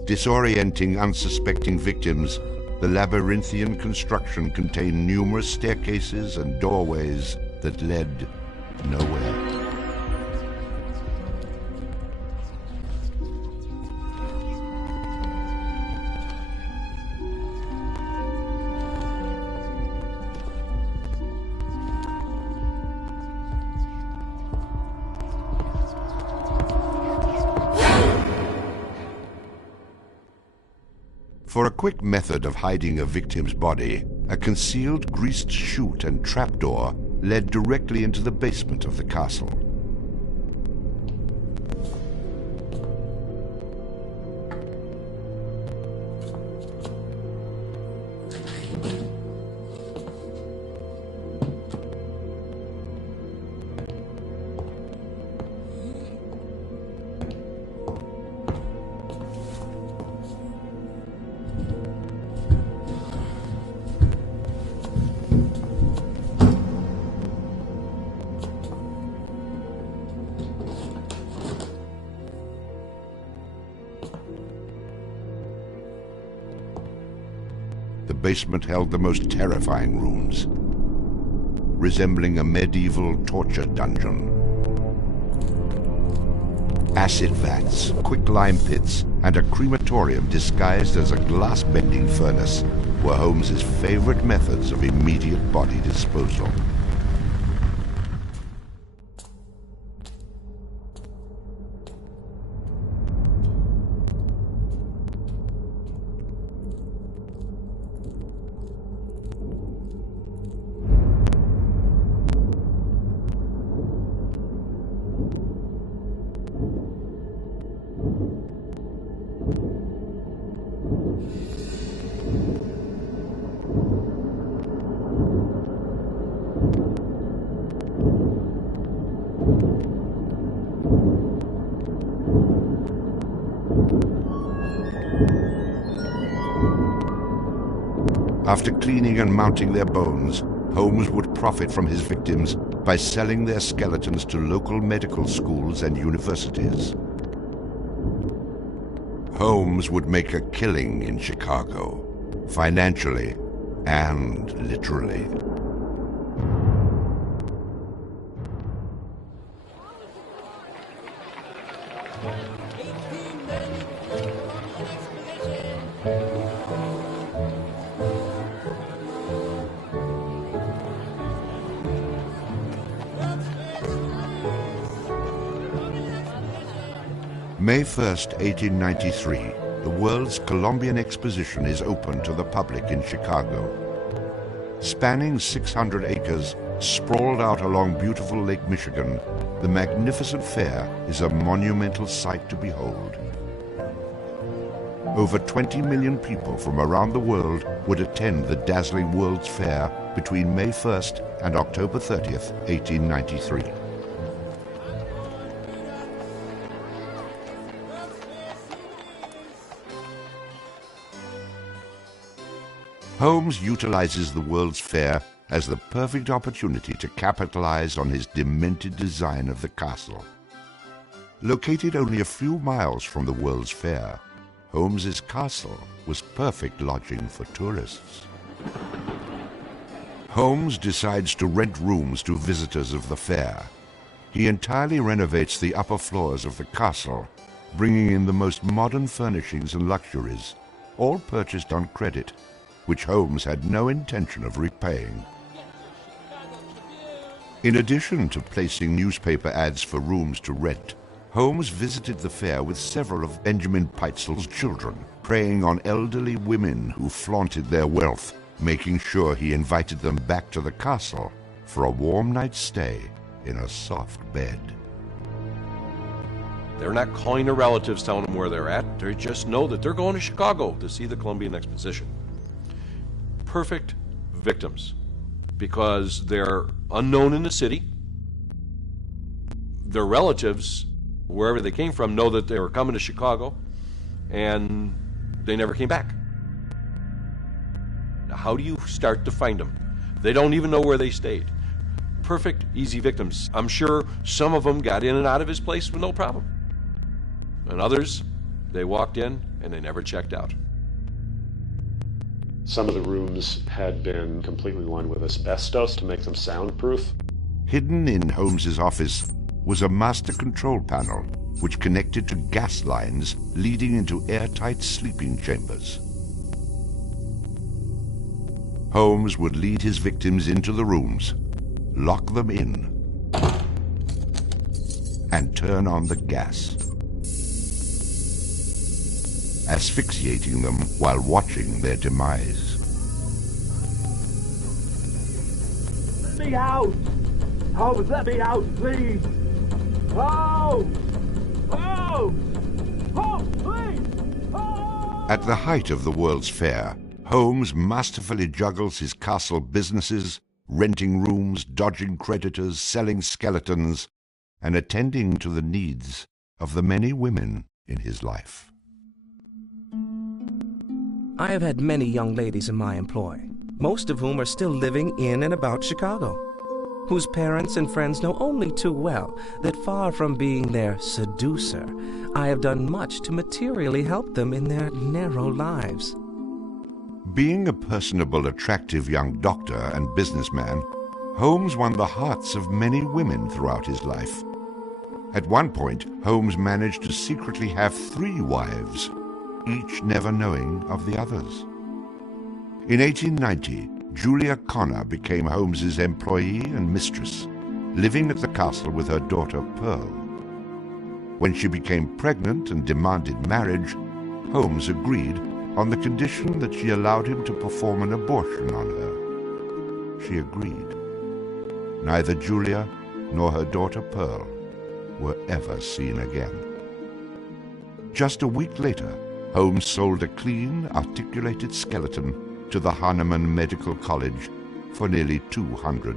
Disorienting unsuspecting victims, the labyrinthian construction contained numerous staircases and doorways that led nowhere. For a quick method of hiding a victim's body, a concealed greased chute and trapdoor led directly into the basement of the castle. basement held the most terrifying rooms, resembling a medieval torture dungeon. Acid vats, quicklime pits, and a crematorium disguised as a glass-bending furnace were Holmes's favorite methods of immediate body disposal. After cleaning and mounting their bones, Holmes would profit from his victims by selling their skeletons to local medical schools and universities. Holmes would make a killing in Chicago, financially and literally. May 1st, 1893, the world's Columbian Exposition is open to the public in Chicago. Spanning 600 acres, sprawled out along beautiful Lake Michigan, the magnificent fair is a monumental sight to behold. Over 20 million people from around the world would attend the dazzling World's Fair between May 1st and October 30th, 1893. Holmes utilizes the World's Fair as the perfect opportunity to capitalize on his demented design of the castle. Located only a few miles from the World's Fair, Holmes's castle was perfect lodging for tourists. Holmes decides to rent rooms to visitors of the fair. He entirely renovates the upper floors of the castle, bringing in the most modern furnishings and luxuries, all purchased on credit, which Holmes had no intention of repaying. In addition to placing newspaper ads for rooms to rent, Holmes visited the fair with several of Benjamin Peitzel's children, preying on elderly women who flaunted their wealth, making sure he invited them back to the castle for a warm night's stay in a soft bed. They're not calling their relatives, telling them where they're at. They just know that they're going to Chicago to see the Columbian Exposition. Perfect victims, because they're unknown in the city. Their relatives, wherever they came from, know that they were coming to Chicago, and they never came back. Now, how do you start to find them? They don't even know where they stayed. Perfect, easy victims. I'm sure some of them got in and out of his place with no problem. And others, they walked in and they never checked out. Some of the rooms had been completely lined with asbestos to make them soundproof. Hidden in Holmes's office was a master control panel which connected to gas lines leading into airtight sleeping chambers. Holmes would lead his victims into the rooms, lock them in, and turn on the gas, asphyxiating them while watching their demise. Let me out! Holmes, let me out, please! Holmes! Holmes! Holmes, please! Holmes! At the height of the World's Fair, Holmes masterfully juggles his castle businesses, renting rooms, dodging creditors, selling skeletons, and attending to the needs of the many women in his life. I have had many young ladies in my employ, most of whom are still living in and about Chicago, whose parents and friends know only too well that far from being their seducer, I have done much to materially help them in their narrow lives. Being a personable, attractive young doctor and businessman, Holmes won the hearts of many women throughout his life. At one point, Holmes managed to secretly have 3 wives, each never knowing of the others. In 1890, Julia Connor became Holmes's employee and mistress, living at the castle with her daughter Pearl. When she became pregnant and demanded marriage, Holmes agreed on the condition that she allowed him to perform an abortion on her. She agreed. Neither Julia nor her daughter Pearl were ever seen again. Just a week later, Holmes sold a clean, articulated skeleton to the Hahnemann Medical College for nearly $200.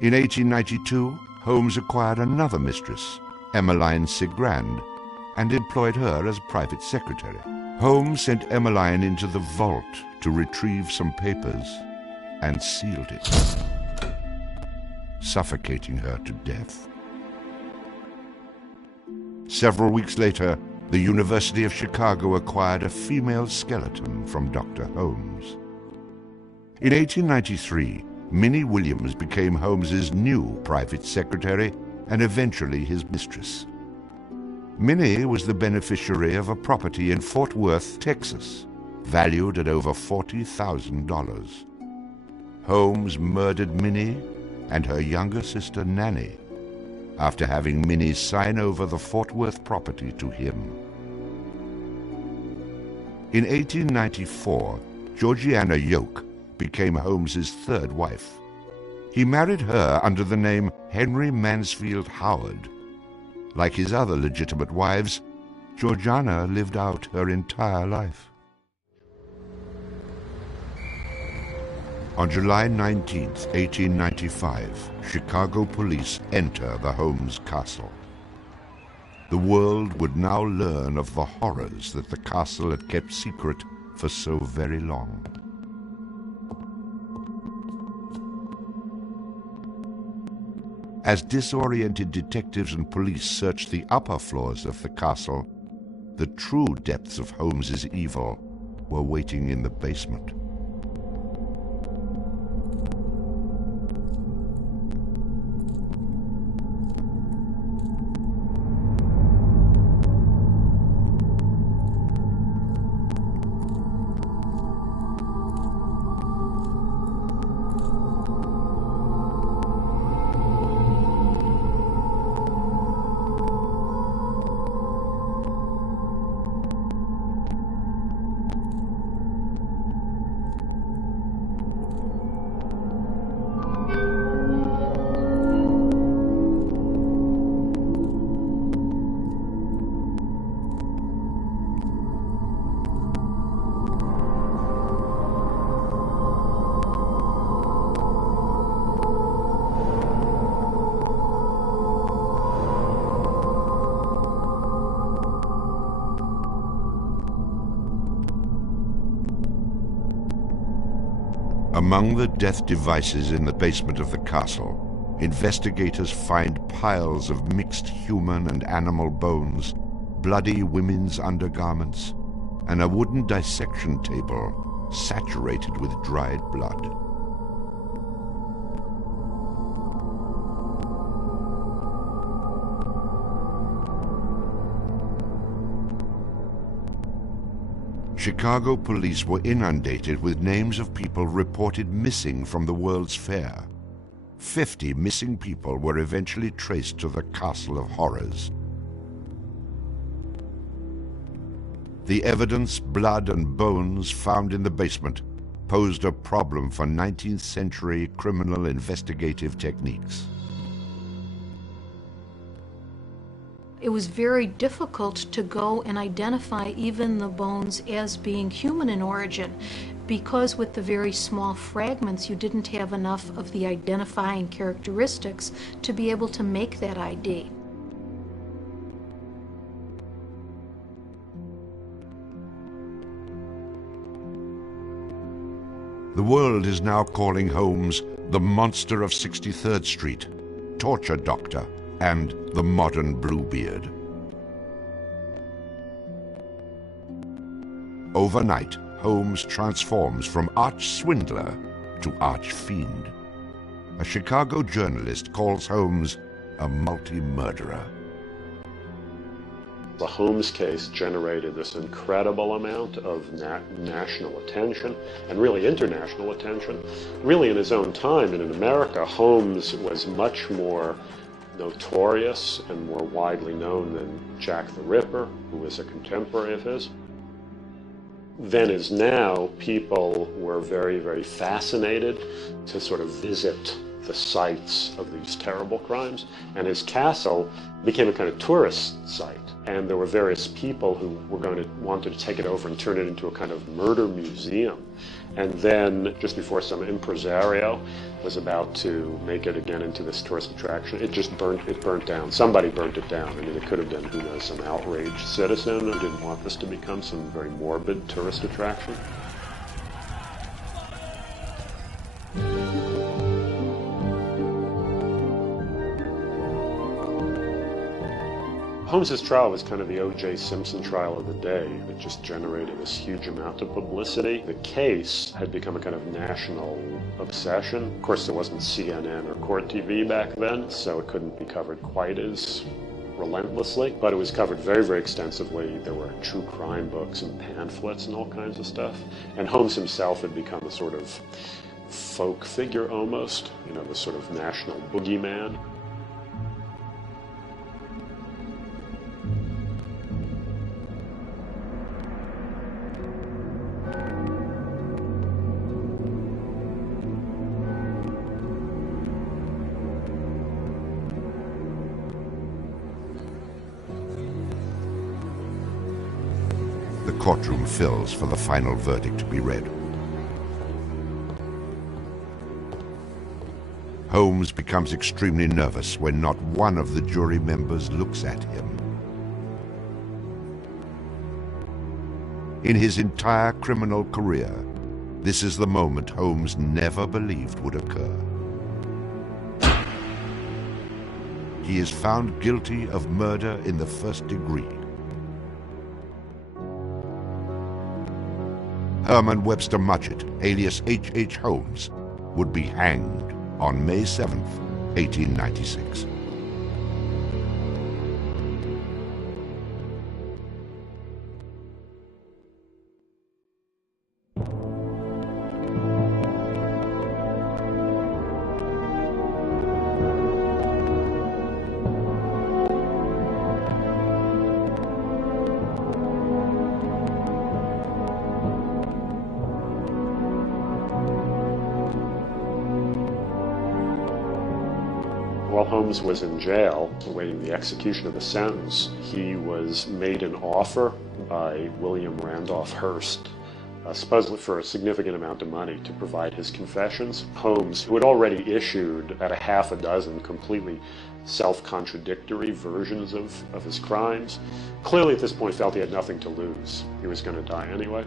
In 1892, Holmes acquired another mistress, Emmeline Sigrand, and employed her as private secretary. Holmes sent Emmeline into the vault to retrieve some papers and sealed it, suffocating her to death. Several weeks later, the University of Chicago acquired a female skeleton from Dr. Holmes. In 1893, Minnie Williams became Holmes's new private secretary and eventually his mistress. Minnie was the beneficiary of a property in Fort Worth, Texas, valued at over $40,000. Holmes murdered Minnie and her younger sister Nanny after having Minnie sign over the Fort Worth property to him. In 1894, Georgiana Yoke became Holmes's 3rd wife. He married her under the name Henry Mansfield Howard. Like his other legitimate wives, Georgiana lived out her entire life. On July 19, 1895, Chicago police enter the Holmes castle. The world would now learn of the horrors that the castle had kept secret for so very long. As disoriented detectives and police searched the upper floors of the castle, the true depths of Holmes's evil were waiting in the basement. Among the death devices in the basement of the castle, investigators find piles of mixed human and animal bones, bloody women's undergarments, and a wooden dissection table saturated with dried blood. Chicago police were inundated with names of people reported missing from the World's Fair. 50 missing people were eventually traced to the Castle of Horrors. The evidence, blood and bones found in the basement posed a problem for 19th century criminal investigative techniques. It was very difficult to go and identify even the bones as being human in origin, because with the very small fragments you didn't have enough of the identifying characteristics to be able to make that ID. The world is now calling Holmes the Monster of 63rd Street, Torture Doctor, and the Modern Bluebeard. Overnight, Holmes transforms from arch-swindler to arch-fiend. A Chicago journalist calls Holmes a multi-murderer. The Holmes case generated this incredible amount of national attention and really international attention. Really in his own time and in America, Holmes was much more notorious and more widely known than Jack the Ripper, who was a contemporary of his. Then as now, people were very, very fascinated to sort of visit the sites of these terrible crimes, and his castle became a kind of tourist site. And there were various people who were wanted to take it over and turn it into a kind of murder museum. And then, just before some impresario was about to make it again into this tourist attraction, it burnt down. Somebody burnt it down. I mean, it could have been, who knows, some outraged citizen who didn't want this to become some very morbid tourist attraction. Holmes's trial was kind of the O.J. Simpson trial of the day. It just generated this huge amount of publicity. The case had become a kind of national obsession. Of course, there wasn't CNN or Court TV back then, so it couldn't be covered quite as relentlessly, but it was covered very, very extensively. There were true crime books and pamphlets and all kinds of stuff. And Holmes himself had become a sort of folk figure almost, you know, the sort of national boogeyman. The courtroom fills for the final verdict to be read. Holmes becomes extremely nervous when not one of the jury members looks at him. In his entire criminal career, this is the moment Holmes never believed would occur. He is found guilty of murder in the first degree. Herman Webster Mudgett, alias H.H. Holmes, would be hanged on May 7th, 1896. While Holmes was in jail, awaiting the execution of the sentence, he was made an offer by William Randolph Hearst, supposedly for a significant amount of money, to provide his confessions. Holmes, who had already issued about a half a dozen completely self-contradictory versions of his crimes, clearly at this point felt he had nothing to lose. He was going to die anyway.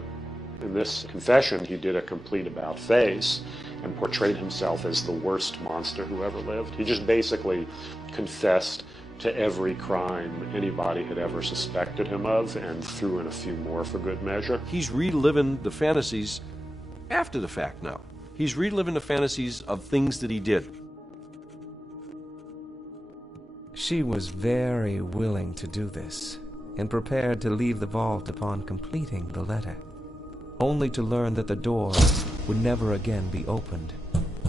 In this confession, he did a complete about-face and portrayed himself as the worst monster who ever lived. He just basically confessed to every crime anybody had ever suspected him of and threw in a few more for good measure. He's reliving the fantasies after the fact now. He's reliving the fantasies of things that he did. She was very willing to do this and prepared to leave the vault upon completing the letter, only to learn that the door would never again be opened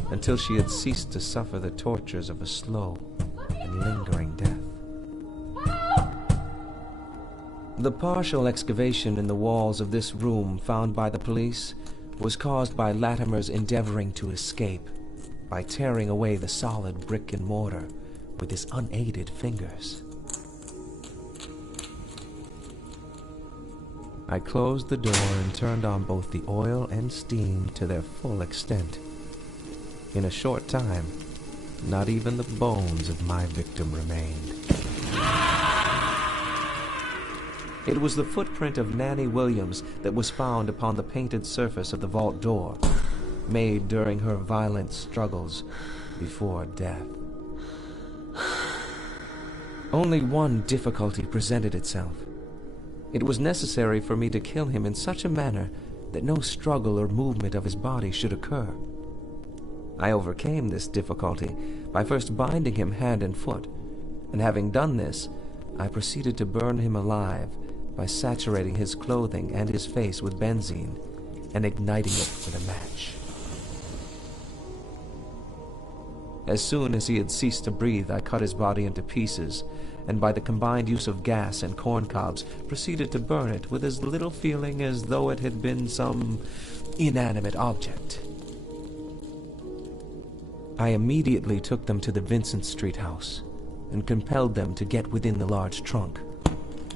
until she had ceased to suffer the tortures of a slow and lingering death. The partial excavation in the walls of this room found by the police was caused by Latimer's endeavoring to escape by tearing away the solid brick and mortar with his unaided fingers. I closed the door and turned on both the oil and steam to their full extent. In a short time, not even the bones of my victim remained. It was the footprint of Nanny Williams that was found upon the painted surface of the vault door, made during her violent struggles before death. Only one difficulty presented itself. It was necessary for me to kill him in such a manner that no struggle or movement of his body should occur. I overcame this difficulty by first binding him hand and foot, and having done this, I proceeded to burn him alive by saturating his clothing and his face with benzene and igniting it with a match. As soon as he had ceased to breathe, I cut his body into pieces, and by the combined use of gas and corn cobs, proceeded to burn it with as little feeling as though it had been some inanimate object. I immediately took them to the Vincent Street house, and compelled them to get within the large trunk,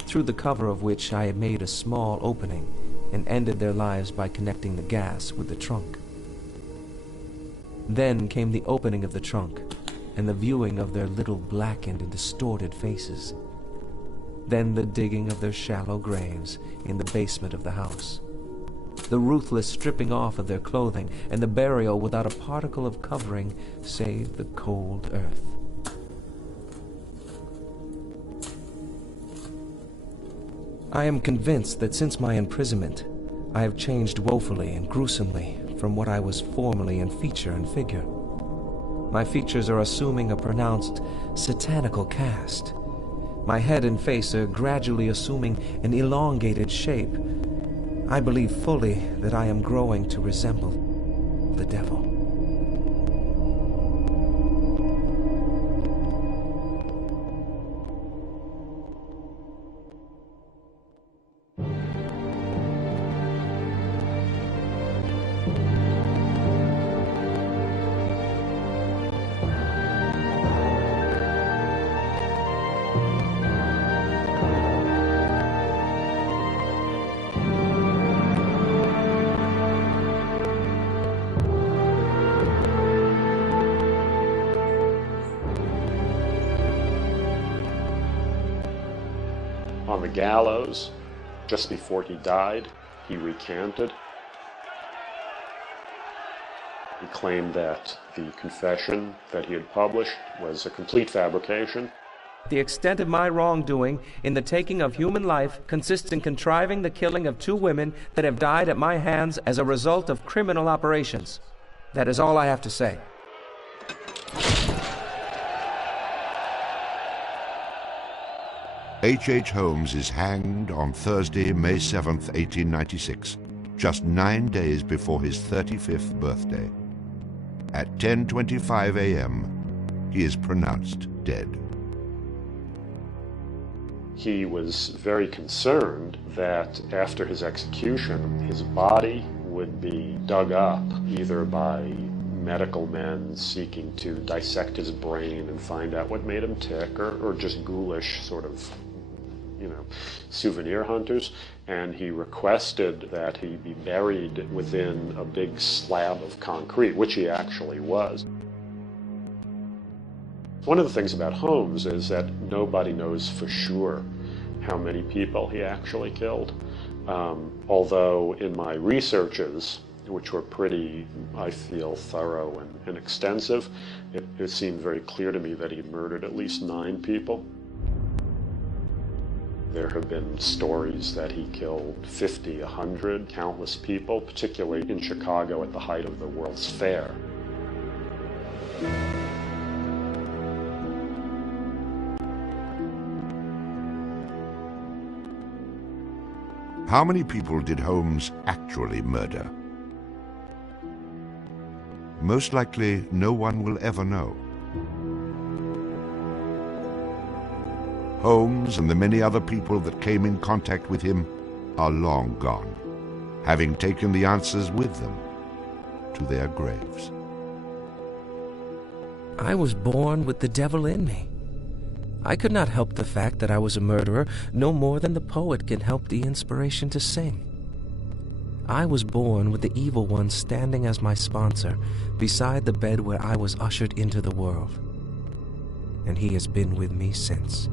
through the cover of which I had made a small opening, and ended their lives by connecting the gas with the trunk. Then came the opening of the trunk, and the viewing of their little blackened and distorted faces. Then the digging of their shallow graves in the basement of the house. The ruthless stripping off of their clothing, and the burial without a particle of covering save the cold earth. I am convinced that since my imprisonment, I have changed woefully and gruesomely from what I was formerly in feature and figure. My features are assuming a pronounced satanical cast. My head and face are gradually assuming an elongated shape. I believe fully that I am growing to resemble the devil. On the gallows, just before he died, he recanted. He claimed that the confession that he had published was a complete fabrication. The extent of my wrongdoing in the taking of human life consists in contriving the killing of 2 women that have died at my hands as a result of criminal operations. That is all I have to say. H. Holmes is hanged on Thursday, May 7th, 1896, just 9 days before his 35th birthday. At 10:25 a.m., he is pronounced dead. He was very concerned that after his execution, his body would be dug up either by medical men seeking to dissect his brain and find out what made him tick, or just ghoulish sort of, souvenir hunters. And he requested that he be buried within a big slab of concrete, which he actually was. One of the things about Holmes is that nobody knows for sure how many people he actually killed. Although in my researches, which were pretty, I feel, thorough and extensive, it seemed very clear to me that he murdered at least 9 people. There have been stories that he killed 50, 100, countless people, particularly in Chicago at the height of the World's Fair. How many people did Holmes actually murder? Most likely, no one will ever know. Holmes and the many other people that came in contact with him are long gone, having taken the answers with them to their graves. I was born with the devil in me. I could not help the fact that I was a murderer no more than the poet can help the inspiration to sing. I was born with the evil one standing as my sponsor beside the bed where I was ushered into the world. And he has been with me since.